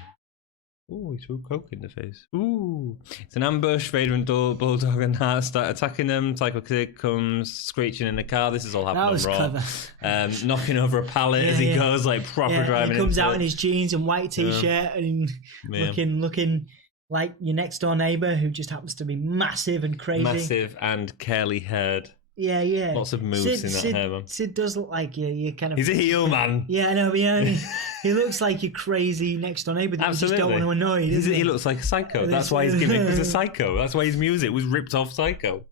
he threw coke in the face. Ooh. It's an ambush. Vader and Bulldog and Hart start attacking them. Psycho Kid comes screeching in the car. This is all happening on Raw. Knocking over a pallet as he goes, like proper driving. He comes out in his jeans and white t-shirt and looking like your next door neighbour who just happens to be massive and crazy. Massive and curly haired. Yeah. Lots of moves in that hair, man. Sid does look like you kind of... He's a heel, man. Yeah, I know, but he looks like your crazy next door neighbour that you just don't want to annoy, doesn't he? He looks like a psycho. That's why his gimmick was a psycho. That's why his music was ripped off Psycho.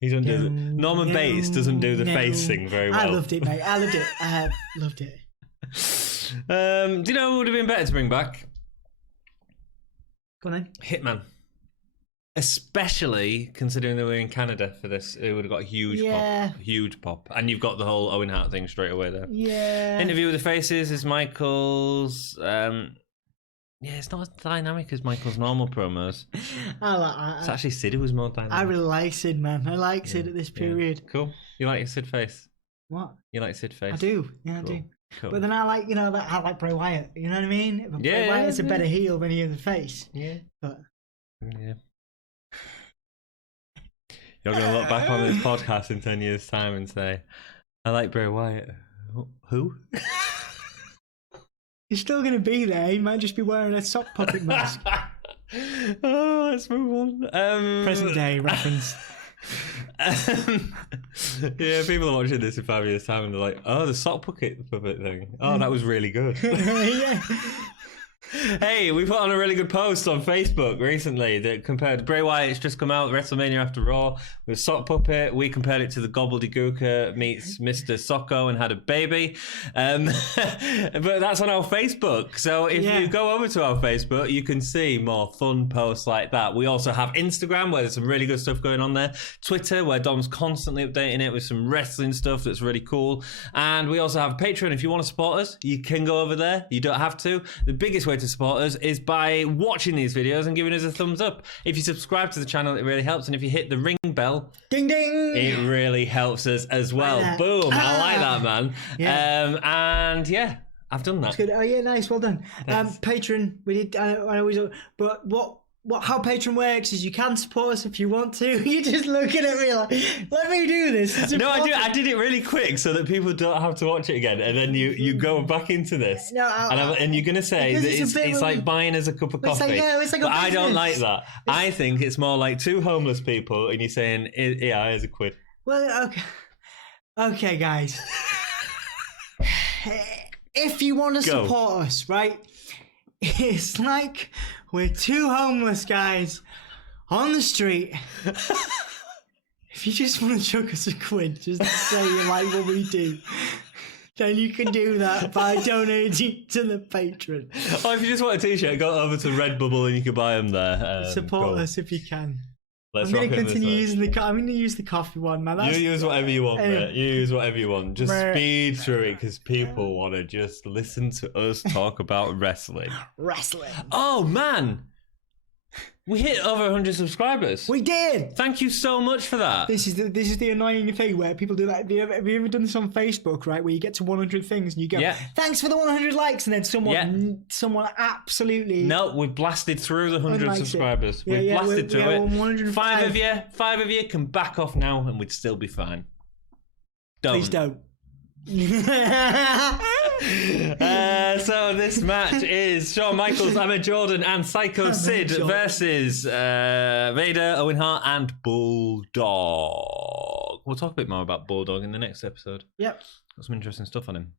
He doesn't do Norman Bates doesn't do the face thing very well. I loved it, mate. I loved it. I loved it. Do you know who would have been better to bring back? Go on then. Hitman. Especially considering they were in Canada for this, it would have got a huge pop. And you've got the whole Owen Hart thing straight away there. Yeah. Interview with the Faces is Michaels. It's not as dynamic as Michael's normal promos. It's actually Sid who was more dynamic. I really like Sid, man. I like Sid at this period. Yeah. Cool. You like Sid face? What? You like Sid face? I do. Yeah, cool. I do. Cool. But then I like Bray Wyatt. You know what I mean? Bray Wyatt's a better heel than he is a face. Yeah. But yeah. You're going to look back on this podcast in 10 years' time and say, I like Bray Wyatt. Who? He's still going to be there. He might just be wearing a sock puppet mask. Let's move on. Present day reference. People are watching this in 5 years' time and they're like, oh, the sock puppet thing. Oh, that was really good. Yeah. Hey, we put on a really good post on Facebook recently that compared Bray Wyatt's just come out WrestleMania after Raw with Sock Puppet. We compared it to the Gobbledygooker meets Mr. Socko and had a baby. But that's on our Facebook. So if you go over to our Facebook, you can see more fun posts like that. We also have Instagram where there's some really good stuff going on there. Twitter where Dom's constantly updating it with some wrestling stuff that's really cool. And we also have Patreon. If you want to support us, you can go over there. You don't have to. The biggest way to support us is by watching these videos and giving us a thumbs up. If you subscribe to the channel, it really helps, and if you hit the ring bell, ding ding, it really helps us as well. Boom. I like that, man. And I've done that. That's good. Oh yeah, nice, well done. Patreon, we did. I always, but how Patreon works is you can support us if you want to. You're just looking at me like, let me do this. No, I did it really quick so that people don't have to watch it again, and then you go back into this. No, and you're gonna say that it's like buying us a cup of coffee. It's like but I don't like that. I think it's more like two homeless people, and you're saying, "Yeah, here's a quid." Well, okay, guys. If you want to support us, right? It's like we're two homeless guys on the street. If you just want to chuck us a quid, just to say you like what we do, then you can do that by donating to the Patreon. Or if you just want a t-shirt, go over to Redbubble and you can buy them there. Support us if you can. Let's I'm going rock to it this continue way. using the. I'm going to use the coffee one, man. That's, You use whatever you want, mate. You use whatever you want. Just Meh. speed through it because people want to just listen to us talk about wrestling. wrestling. Oh, man. We hit over 100 subscribers. We did. Thank you so much for that. This is the annoying thing where people do that. Have you ever done this on Facebook, right? Where you get to 100 things and you go, Yeah. "Thanks for the 100 likes," and then someone absolutely No, we blasted through the 100 Unlikes it. subscribers. Yeah, We yeah, blasted through we're it. 105. Five of you can back off now and we'd still be fine. Please don't. So this match is Shawn Micheals, Ahmed Jordan, and Psycho Sid Jordan. versus Vader, Owen Hart, and Bulldog. We'll talk a bit more about Bulldog in the next episode. Yep. Got some interesting stuff on him.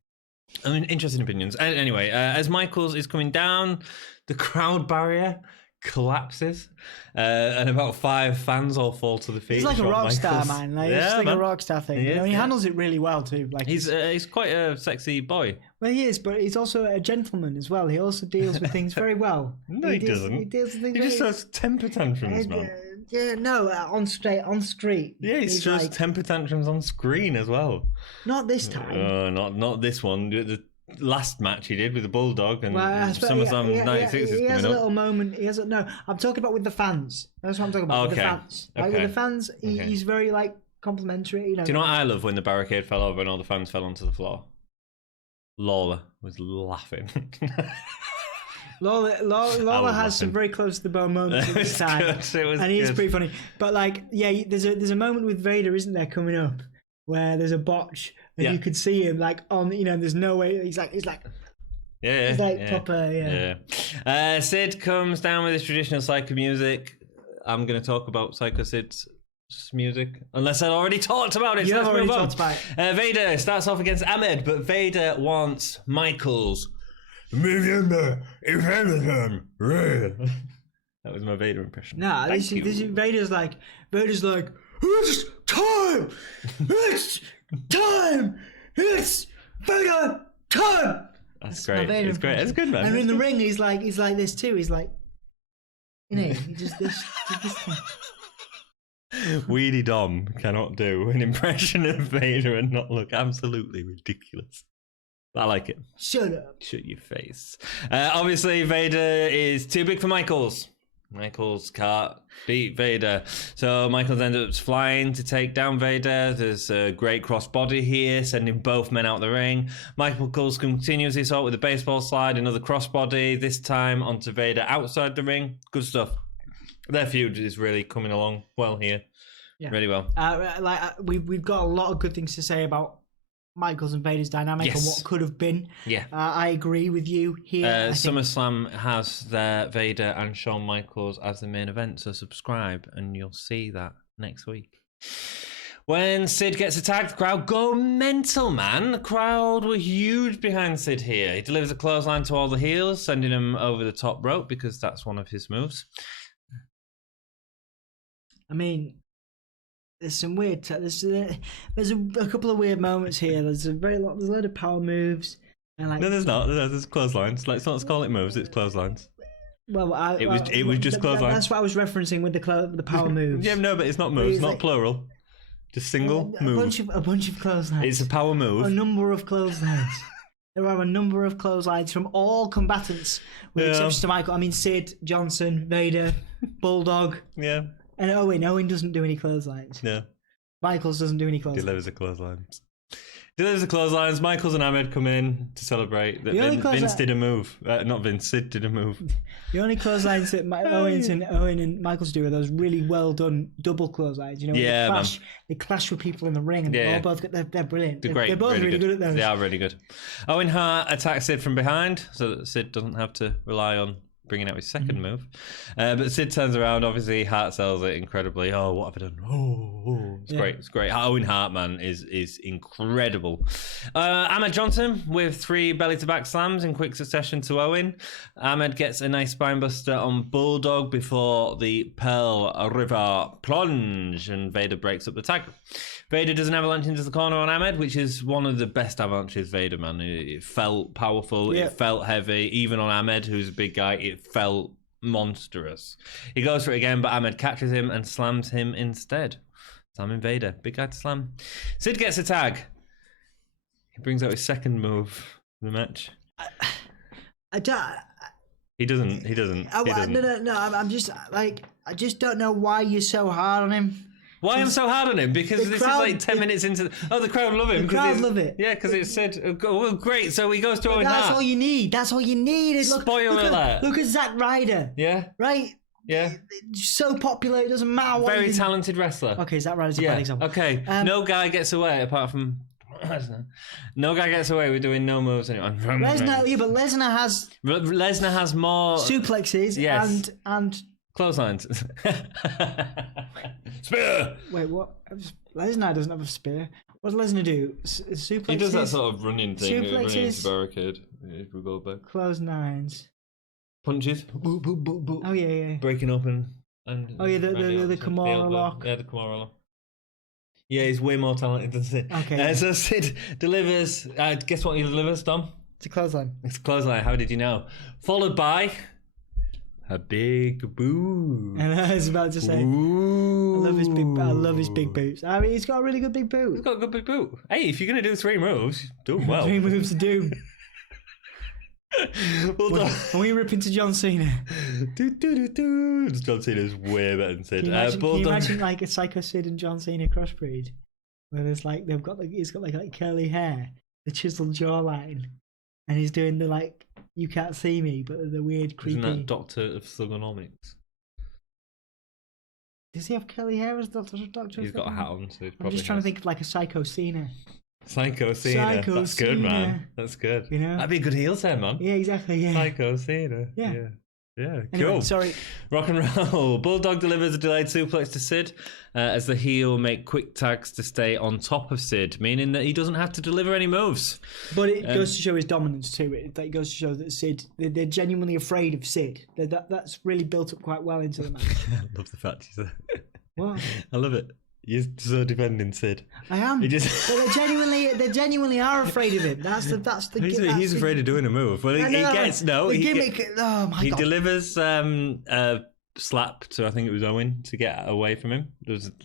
I mean, interesting opinions. Anyway, as Micheals is coming down, the crowd barrier collapses, and about 5 fans all fall to the feet. He's like a Shawn rock star, Micheals. man. Like, Yeah, it's like man. a rock star thing. He is, He yeah. handles it really well too. Like He's quite a sexy boy. well, he is, but he's also a gentleman as well. He also deals with things very well. No, he doesn't. He deals with things. He just very- has temper tantrums, man. Yeah, no, on street. Yeah, he's just like, temper tantrums on screen as well. not this time. Not this one. The last match he did with the Bulldog and Well, I suppose- SummerSlam yeah, 96 is he has a coming little up. moment. He has no. I'm talking about with the fans. That's what I'm talking about. With the Okay. fans. Like, Okay. with the fans, Okay. he's very like complimentary. You know. Do you know what I love when the barricade fell over and all the fans fell onto the floor? Lawler was laughing. Lawler was has some laughing. very close to the bone moments It at this was time, good, it was and he's good. pretty funny. But like, yeah, there's a moment with Vader, isn't there, coming up where there's a botch and Yeah. you could see him like on, there's no way. He's like Yeah, He's like yeah, proper, yeah. Sid comes down with his traditional Psycho music. I'm going to talk about Psycho Sid's music, unless I'd already talked about it. You So have let's already move on. talked about it. Vader starts off against Ahmed, but Vader wants Micheals. Remember, if anything, that was my Vader impression. Nah, Thank you. Vader's like, it's time! It's time! It's Vader time! That's my great. Vader It's great. It's good, man. And in It's the good. ring, he's like this too. He's like, he just this thing. Weedy Dom cannot do an impression of Vader and not look absolutely ridiculous. I like it. Shut up. Shut your face. Obviously, Vader is too big for Micheals. Micheals can't beat Vader. So Micheals ends up flying to take down Vader. There's a great crossbody here, sending both men out the ring. Micheals continues his assault with a baseball slide, another crossbody, this time onto Vader outside the ring. Good stuff. Their feud is really coming along well here. Yeah. Really well. We've got a lot of good things to say about Micheals and Vader's dynamic and Yes. what could have been. Yeah. I agree with you here. I think- SummerSlam has their Vader and Shawn Micheals as the main event, so subscribe and you'll see that next week. When Sid gets attacked, the crowd go mental, man. The crowd were huge behind Sid here. He delivers a clothesline to all the heels, sending them over the top rope because that's one of his moves. I mean, there's some weird. There's a couple of weird moments here. There's a load of power moves and like. No, there's not. There's clotheslines. Let's not call it moves. It's clotheslines. Well, It was just clotheslines. That's what I was referencing with the power moves. Yeah, no, but it's not moves. It's Not like- plural. Just single a move. bunch of clotheslines. It's a power A move. number of clotheslines. There are a number of clotheslines from all combatants, with Yeah. exception to Michael. I mean, Sid, Johnson, Vader, Bulldog, Yeah, and Owen. Owen doesn't do any clotheslines. yeah. Michaels doesn't do any clotheslines. Delivers the clotheslines. Delivers the clotheslines. Micheals and Ahmed come in to celebrate. That The only Vince did a move. Not Vince. Sid did a move. The only clotheslines that Owen and Michaels do are those really well done double clotheslines. You know, Yeah, they clash with people in the ring, and Yeah, they yeah. all both they're brilliant. They're great. They're both really good at those. They are really good. Owen Hart attacks Sid from behind so that Sid doesn't have to rely on bringing out his second move. But Sid turns around. Obviously, Hart sells it incredibly. Oh, what have I done? Oh. It's great. It's great. Owen Hart, man, is incredible. Ahmed Johnson with 3 belly-to-back slams in quick succession to Owen. Ahmed gets a nice spinebuster on Bulldog before the Pearl River plunge, and Vader breaks up the tag. Vader does an avalanche into the corner on Ahmed, which is one of the best avalanches Vader, man. It felt powerful. Yeah. It felt heavy. Even on Ahmed, who's a big guy, it felt monstrous. He goes for it again, but Ahmed catches him and slams him instead. Slamming Vader. Big guy to slam. Sid gets a tag. He brings out his second move for the match. I don't... He doesn't. No. I'm just like, I just don't know why you're so hard on him. Why I'm so hard on him? Because this crowd, is like 10 minutes into... Oh, the crowd love him. The crowd love it. Yeah, because it said... Well, great, so he goes to Owen That's Hart. all you need. That's all you need. Is Spoiler alert. Look at Zack Ryder. Yeah? Right? Yeah. So popular, it doesn't matter what. Very talented wrestler. Okay, Zack Ryder's a bad example. Okay, no guy gets away apart from... No guy gets away with doing no moves anyway. Lesnar, but Lesnar has... Lesnar has more... Suplexes and... Clotheslines. Spear! Wait, what? Lesnar doesn't have a spear. What does Lesnar do? Suplexes? He does that sort of running thing. Suplexes. Running into barricade. If we go back. Clotheslines. Punches. Boop, boop, boop, boop. Oh, yeah. Breaking open. And the Kimura lock. Yeah, the Kimura lock. Yeah, he's way more talented than Sid. Okay. So Sid delivers... guess what he delivers, Dom? It's a clothesline. It's a clothesline. How did you know? Followed by... a big boot. And I was about to say, Ooh. I love his big boots. I mean, he's got a really good big boot. He's got a good big boot. Hey, if you're going to do 3 moves, do them well. 3 moves of doom. Bulldog. When we rip into John Cena. John Cena's way better than Sid. Can you imagine like a Psycho Sid and John Cena crossbreed? Where there's like, he's got like curly hair, the chiseled jawline, and he's doing the like, you can't see me, but the weird creepy... Isn't that Doctor of Thugonomics? Does he have curly hair as Doctor? He's got a hat on, so he's probably... I'm just trying to think of like a Psycho Cena. Psycho Cena. That's good, man. That's good. You know? That'd be a good heel turn, man. Yeah, exactly, yeah. Psycho Cena. Yeah, Anyway, cool. sorry. Rock and roll. Bulldog delivers a delayed suplex to Sid as the heel make quick tags to stay on top of Sid, meaning that he doesn't have to deliver any moves. But it goes to show his dominance too. It goes to show that Sid, they're genuinely afraid of Sid. That's really built up quite well into the match. I love the fact you said that. What? I love it. You're so defending Sid. I am. But they genuinely are afraid of him. He's afraid of doing a move. Well, he delivers a slap to, I think it was Owen, to get away from him.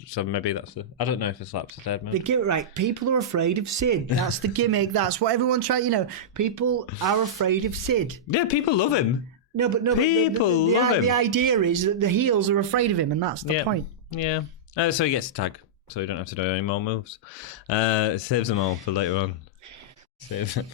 So maybe I don't know if a slap's a dead move. The gimmick, right? People are afraid of Sid. That's the gimmick. That's what everyone tries. People are afraid of Sid. Yeah, people love him. People love him. The idea is that the heels are afraid of him, and that's the point. Yeah. So he gets a tag, so he don't have to do any more moves. It saves them all for later on. Saves them.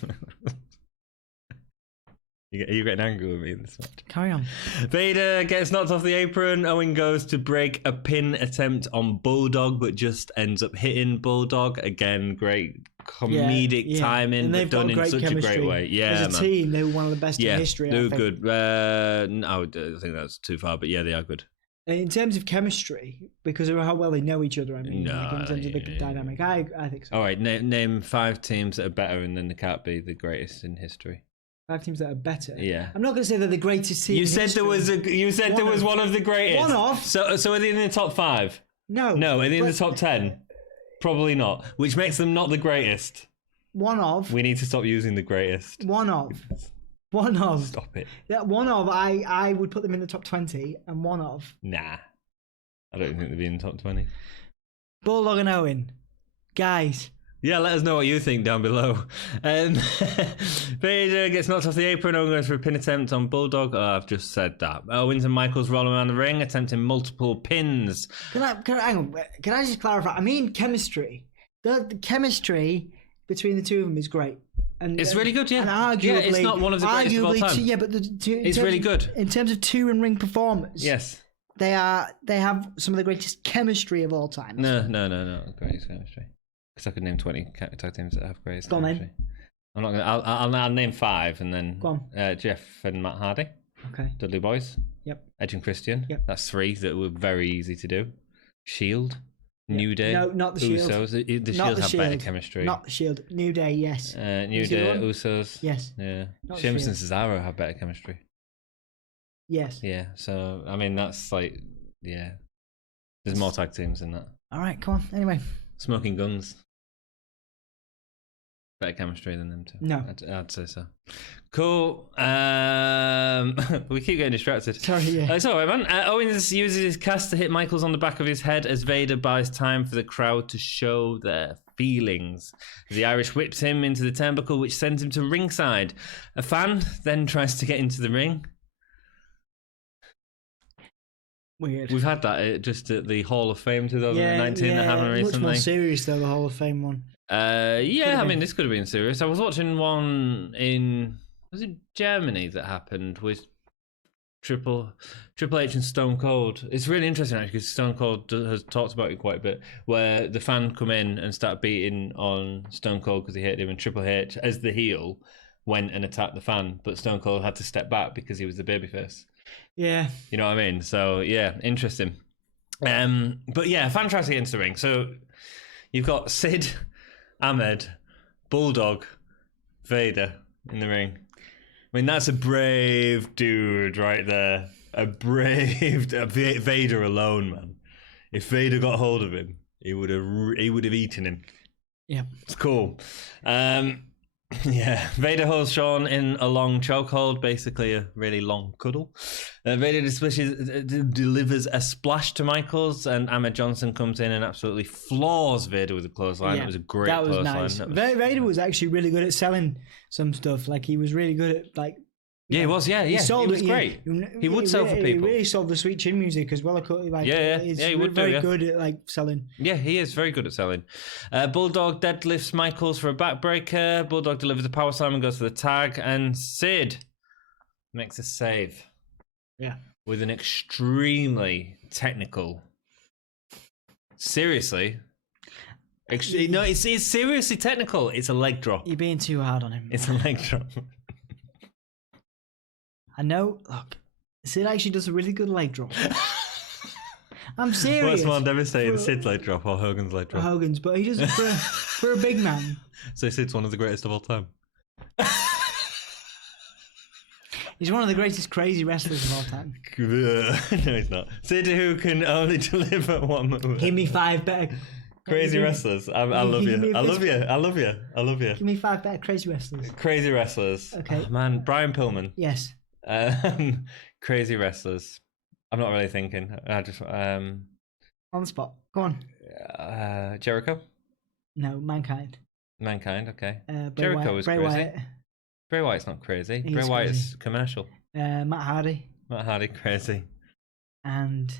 Are you getting angry with me in this match? Carry on. Vader gets knocked off the apron. Owen goes to break a pin attempt on Bulldog, but just ends up hitting Bulldog. Again, great comedic timing, but done in such a great way. Yeah, as a team, they were one of the best in history. They're good. No, I think that's too far, but yeah, they are good. In terms of chemistry, because of how well they know each other, I mean, in terms of the dynamic, I think so. All right, name 5 teams that are better, and then they can't be the greatest in history. 5 teams that are better. Yeah, I'm not going to say they're the greatest team. You said there was one of the greatest. One of. So are they in the top 5? No. No, are they in the top 10? Probably not. Which makes them not the greatest. One of. We need to stop using the greatest. One of. Stop it. Yeah, one of. I would put them in the top 20, and one of. Nah, I don't think they'd be in the top 20. Bulldog and Owen, guys. Yeah, let us know what you think down below. Vader gets knocked off the apron. Owen goes for a pin attempt on Bulldog. Oh, I've just said that. Owens and Michaels rolling around the ring, attempting multiple pins. Hang on. Can I just clarify? I mean chemistry. The chemistry between the two of them is great. And it's really good, yeah. And arguably, it's not one of the greatest of all time. But it's really good. In terms of 2 in-ring performers. Yes. They have some of the greatest chemistry of all time. No. Greatest chemistry. Because I could name 20 tag teams that have greatest chemistry. I'm not gonna. I'll name 5 and then. Go on. Jeff and Matt Hardy. Okay. Dudley Boys. Yep. Edge and Christian. Yep. That's 3 that were very easy to do. Shield. New Day. No, not the Shield. Usos. The Shield have better chemistry. Not the Shield. New Day, yes. New Day, Usos. Yes. Yeah. Sheamus and Cesaro have better chemistry. Yes. Yeah. So I mean, that's like, yeah. There's more tag teams than that. All right, come on. Anyway. Smoking Guns. better chemistry than them two. No. I'd say so. Cool. We keep getting distracted. Sorry, yeah. It's all right, man. Owens uses his cast to hit Michaels on the back of his head as Vader buys time for the crowd to show their feelings. As the Irish whips him into the turnbuckle, which sends him to ringside. A fan then tries to get into the ring. Weird. We've had that just at the Hall of Fame 2019 that happened recently. Much more serious though, the Hall of Fame one. I mean, this could have been serious. I was watching one was it Germany that happened with Triple H and Stone Cold. It's really interesting actually because Stone Cold has talked about it quite a bit, where the fan come in and start beating on Stone Cold because he hated him, and Triple H, as the heel, went and attacked the fan, but Stone Cold had to step back because he was the babyface. Yeah. You know what I mean? So, yeah, interesting. But yeah, fan tries to get into the ring. So you've got Sid, Ahmed, Bulldog, Vader in the ring. I mean, that's a brave dude right there. A brave Vader alone, man. If Vader got hold of him, he would have eaten him. Yeah. It's cool. Yeah, Vader holds Shawn in a long chokehold, basically a really long cuddle. Vader delivers a splash to Michaels, and Ahmed Johnson comes in and absolutely floors Vader with a clothesline. Yeah, it was a great clothesline. Nice. Vader was actually really good at selling some stuff. Like, he was really good at, like... Yeah, he was. Yeah. He was great. He would sell for people. He really sold the sweet chin music as well. Like, he would very good at like selling. Yeah, he is very good at selling. Bulldog deadlifts Michaels for a backbreaker. Bulldog delivers a power slam and goes for the tag, and Sid makes a save. Yeah, with an extremely technical. Seriously. No, it's seriously technical. It's a leg drop. You're being too hard on him. It's a leg drop. I know. Look, Sid actually does a really good leg drop. I'm serious. What's more devastating, Sid's leg drop or Hogan's leg drop? Hogan's, but he does it for a big man. So Sid's one of the greatest of all time. He's one of the greatest crazy wrestlers of all time. No, he's not. Sid, who can only deliver one move. Give me 5 better crazy wrestlers. I love you. I love you. I love you. I love you. Give me 5 better crazy wrestlers. Crazy wrestlers. Okay. Oh, man, Brian Pillman. Yes. Crazy wrestlers. I'm not really thinking. I just on the spot. Go on. Jericho. No, Mankind. Okay. Jericho was Bray crazy. Wyatt. Bray Wyatt's not crazy. He's Bray Wyatt crazy. is commercial. Matt Hardy. Matt Hardy, crazy. And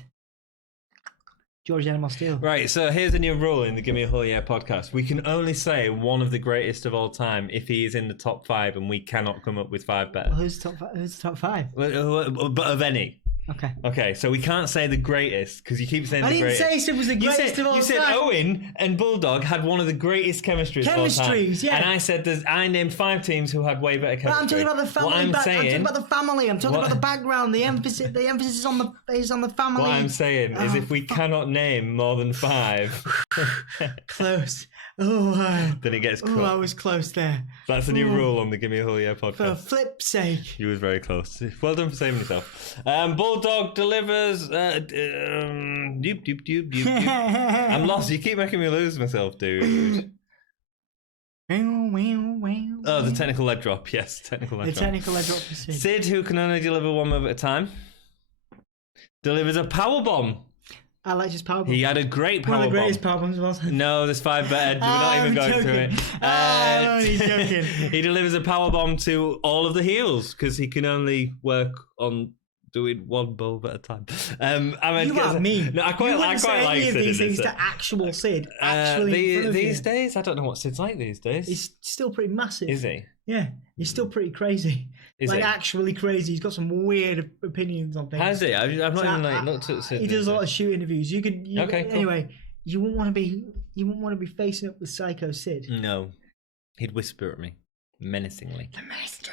George Animal Steel. Right, so here's a new rule in the Gimme a Whole Yeah podcast. We can only say one of the greatest of all time if he is in the top 5, and we cannot come up with 5 better. Well, who's the top 5? But of any. Okay, so we can't say the greatest because you keep saying the greatest. I didn't say it was the greatest of all time. You said Owen and Bulldog had one of the greatest chemistries of all time. Yeah. And I said I named 5 teams who had way better chemistry. But I'm talking about the family. I'm talking about the family. I'm talking about the background. The emphasis is on the family. What I'm saying is, if we cannot name more than 5, close. Oh, then it gets cut. I was close there. That's a new rule on the Gimme a Whole Yeah podcast. For flip's sake. He was very close. Well done for saving yourself. Bulldog delivers. Doop, doop, doop, doop. I'm lost. You keep making me lose myself, dude. Oh, the technical leg drop. Yes, technical leg drop. The technical leg drop for Sid. Sid, who can only deliver one move at a time, delivers a power bomb. I like his power bomb. He had a great power bomb. One of the greatest power bombs of all time. No, there's 5 better. We're not even going through it. He's joking. He delivers a power bomb to all of the heels because he can only work on doing one bulb at a time. You are mean. No, I quite like Sid these in things this. to actual Sid. Actually, these days, I don't know what Sid's like these days. He's still pretty massive. Is he? Yeah, he's still pretty crazy. Is he? Actually crazy. He's got some weird opinions on things. Has he? I've not even looked at Sid. He does a lot of shoot interviews. Okay, cool. Anyway, you wouldn't want to be facing up with Psycho Sid. No, he'd whisper at me menacingly. The master.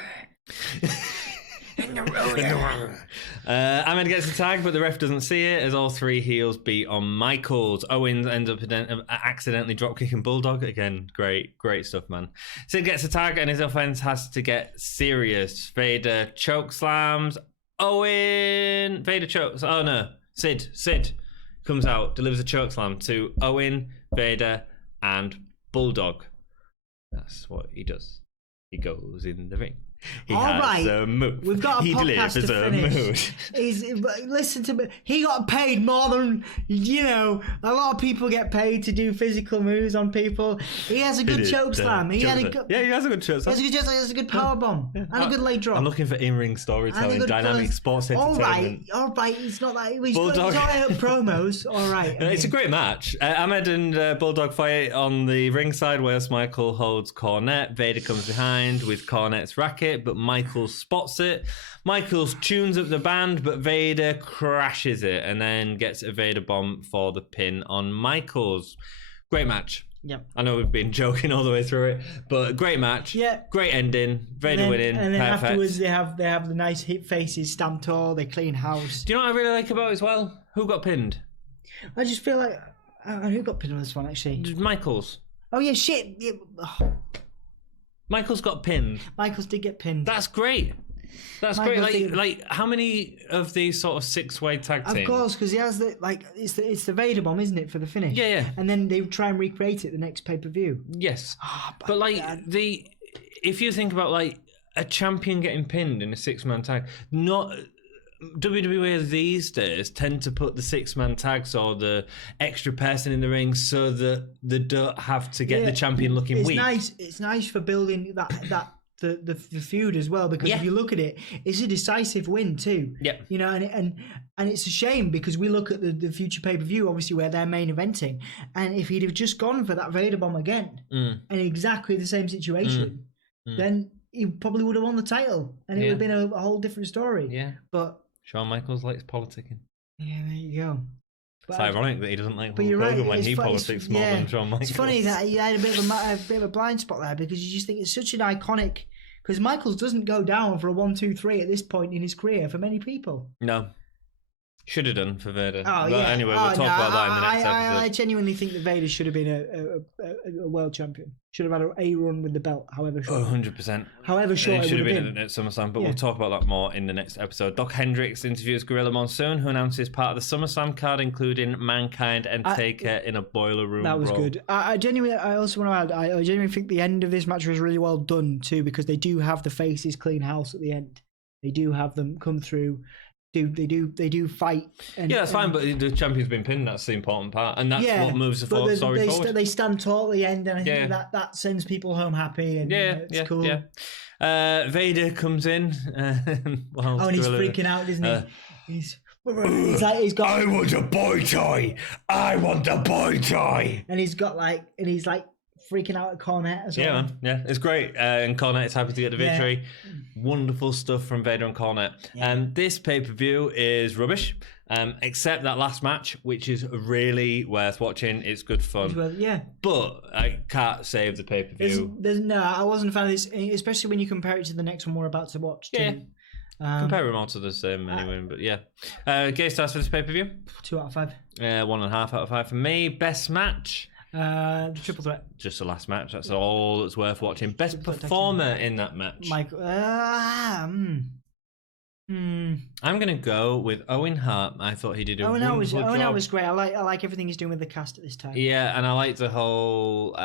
Ahmed gets a tag, but the ref doesn't see it as all 3 heels beat on Michaels. Owen ends up accidentally dropkicking Bulldog. Again, great stuff, man. Sid gets a tag and his offense has to get serious. Vader choke slams Owen. Vader chokes. Oh no, Sid comes out, delivers a choke slam to Owen, Vader, and Bulldog. That's what he does. He goes in the ring. He All has right. a move. We've got a he podcast delivers to a finish. move. Listen to me. He got paid more than, a lot of people get paid to do physical moves on people. He has a good choke slam. He has a good choke slam. He has a good power bomb and a good leg drop. I'm looking for in-ring storytelling, dynamic sports entertainment. All right. It's not like he's Bulldog. got promos. All right. It's a great match. Ahmed and Bulldog fight on the ringside, whilst Michael holds Cornette. Vader comes behind with Cornette's racket, but Michael spots it. Michaels tunes up the band, but Vader crashes it and then gets a Vader bomb for the pin on Michaels. Great match. Yeah. I know we've been joking all the way through it, but great match. Yeah. Great ending. Vader winning. And then Perfect. afterwards they have the nice hip faces stamped tall. They clean house. Do you know what I really like about it as well? Who got pinned? I just feel like who got pinned on this one actually? Michaels. Oh yeah, shit. Yeah. Oh. Michaels got pinned. Michaels did get pinned. That's great. That's Michaels great. Like how many of these sort of six-way tag teams? Of course, because he has it's the Vader bomb, isn't it, for the finish? Yeah. And then they try and recreate it the next pay-per-view. Yes. But if you think about like a champion getting pinned in a six-man tag, not WWE these days tend to put the six-man tags or the extra person in the ring so that they don't have to get the champion looking weak. It's nice for building the feud as well, because if you look at it, it's a decisive win too. Yeah. And it's a shame because we look at the future pay-per-view, obviously, where they're main eventing, and if he'd have just gone for that Vader bomb again in exactly the same situation, then he probably would have won the title and it would have been a whole different story. Yeah. But Shawn Michaels likes politicking. yeah, there you go. It's ironic that he doesn't like Hulk Hogan when he politics more than Shawn Michaels. It's funny that he had a bit of a blind spot there, because you just think it's such an iconic. Because Michaels doesn't go down for a 1, 2, 3 at this point in his career for many people. No. Should have done for Vader. Oh, but anyway, we'll talk about that in the next episode. I genuinely think that Vader should have been a world champion. Should have had a run with the belt, however short. 100%. However short it should would have been been at SummerSlam, but we'll talk about that more in the next episode. Doc Hendricks interviews Gorilla Monsoon, who announces part of the SummerSlam card, including Mankind and Taker in a boiler room. That was good. I also want to add, I genuinely think the end of this match was really well done too, because they do have the faces clean house at the end. They do have them come through. They do fight. That's fine, but the champion's been pinned. That's the important part, and that's what moves the story forward. They stand tall at the end, and I think that sends people home happy. And it's cool. Yeah. Vader comes in. And he's freaking out, isn't he? He's got. I want a boy toy. I want a boy toy. And he's freaking out at Cornette as well. Yeah, man. Yeah, it's great. And Cornette's happy to get the victory. Wonderful stuff from Vader and Cornette. This pay-per-view is rubbish, except that last match, which is really worth watching. It's good fun. But I can't save the pay-per-view. I wasn't a fan of this, especially when you compare it to the next one we're about to watch. Compare them all to the same anyway, but yeah. Gay stars for this pay-per-view? 2 out of 5. 1.5 out of 5 for me. Best match? Triple threat. Just the last match. That's all that's worth watching. Best performer in that match. Michael. I'm gonna go with Owen Hart. I thought he did a wonderful job. Owen was great. I like everything he's doing with the cast at this time. Yeah, and I like the whole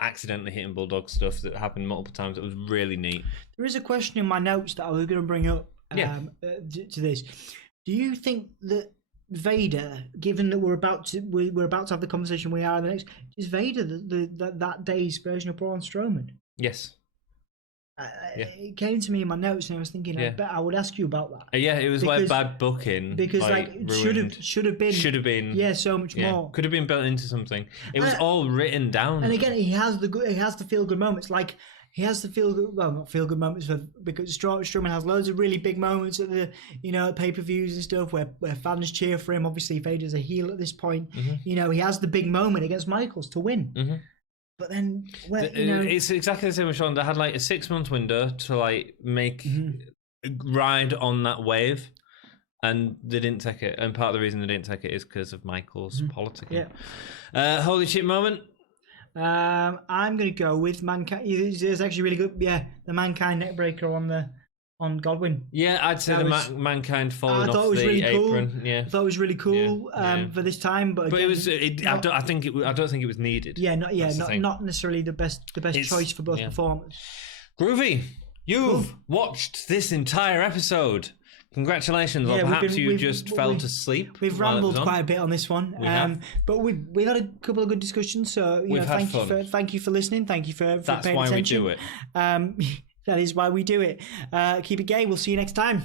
accidentally hitting Bulldog stuff that happened multiple times. It was really neat. There is a question in my notes that I was going to bring up to this. Do you think that Vader, given that we're about to have the conversation we are in the next, is Vader that day's version of Braun Strowman? Yes. It came to me in my notes, and I was thinking, I would ask you about that. It was like bad booking, because should have been, so much more. Could have been built into something. It was all written down. And again, he has the feel good moments, like. He has the not feel good moments because Strowman has loads of really big moments at the pay-per-views and stuff where fans cheer for him. Obviously, Vader's a heel at this point. He has the big moment against Michaels to win. But then, it's exactly the same with Shawn. They had like a 6-month window to make ride on that wave, and they didn't take it. And part of the reason they didn't take it is because of Michaels' politicking. Holy shit moment. I'm going to go with Mankind. It's actually really good. Yeah, the Mankind neckbreaker on the on Godwinn. Yeah, I'd say Mankind falling I thought off it was the really apron. cool. Yeah, I thought it was really cool for this time, but again, it was. I don't think it was needed. Yeah, not necessarily the best choice for both performers. Groovy, you've watched this entire episode. Congratulations, or perhaps you just fell to sleep. We've rambled quite a bit on this one, but we've had a couple of good discussions. So thank you for listening. Thank you for That's paying why attention. we do it. That is why we do it. Keep it gay. We'll see you next time.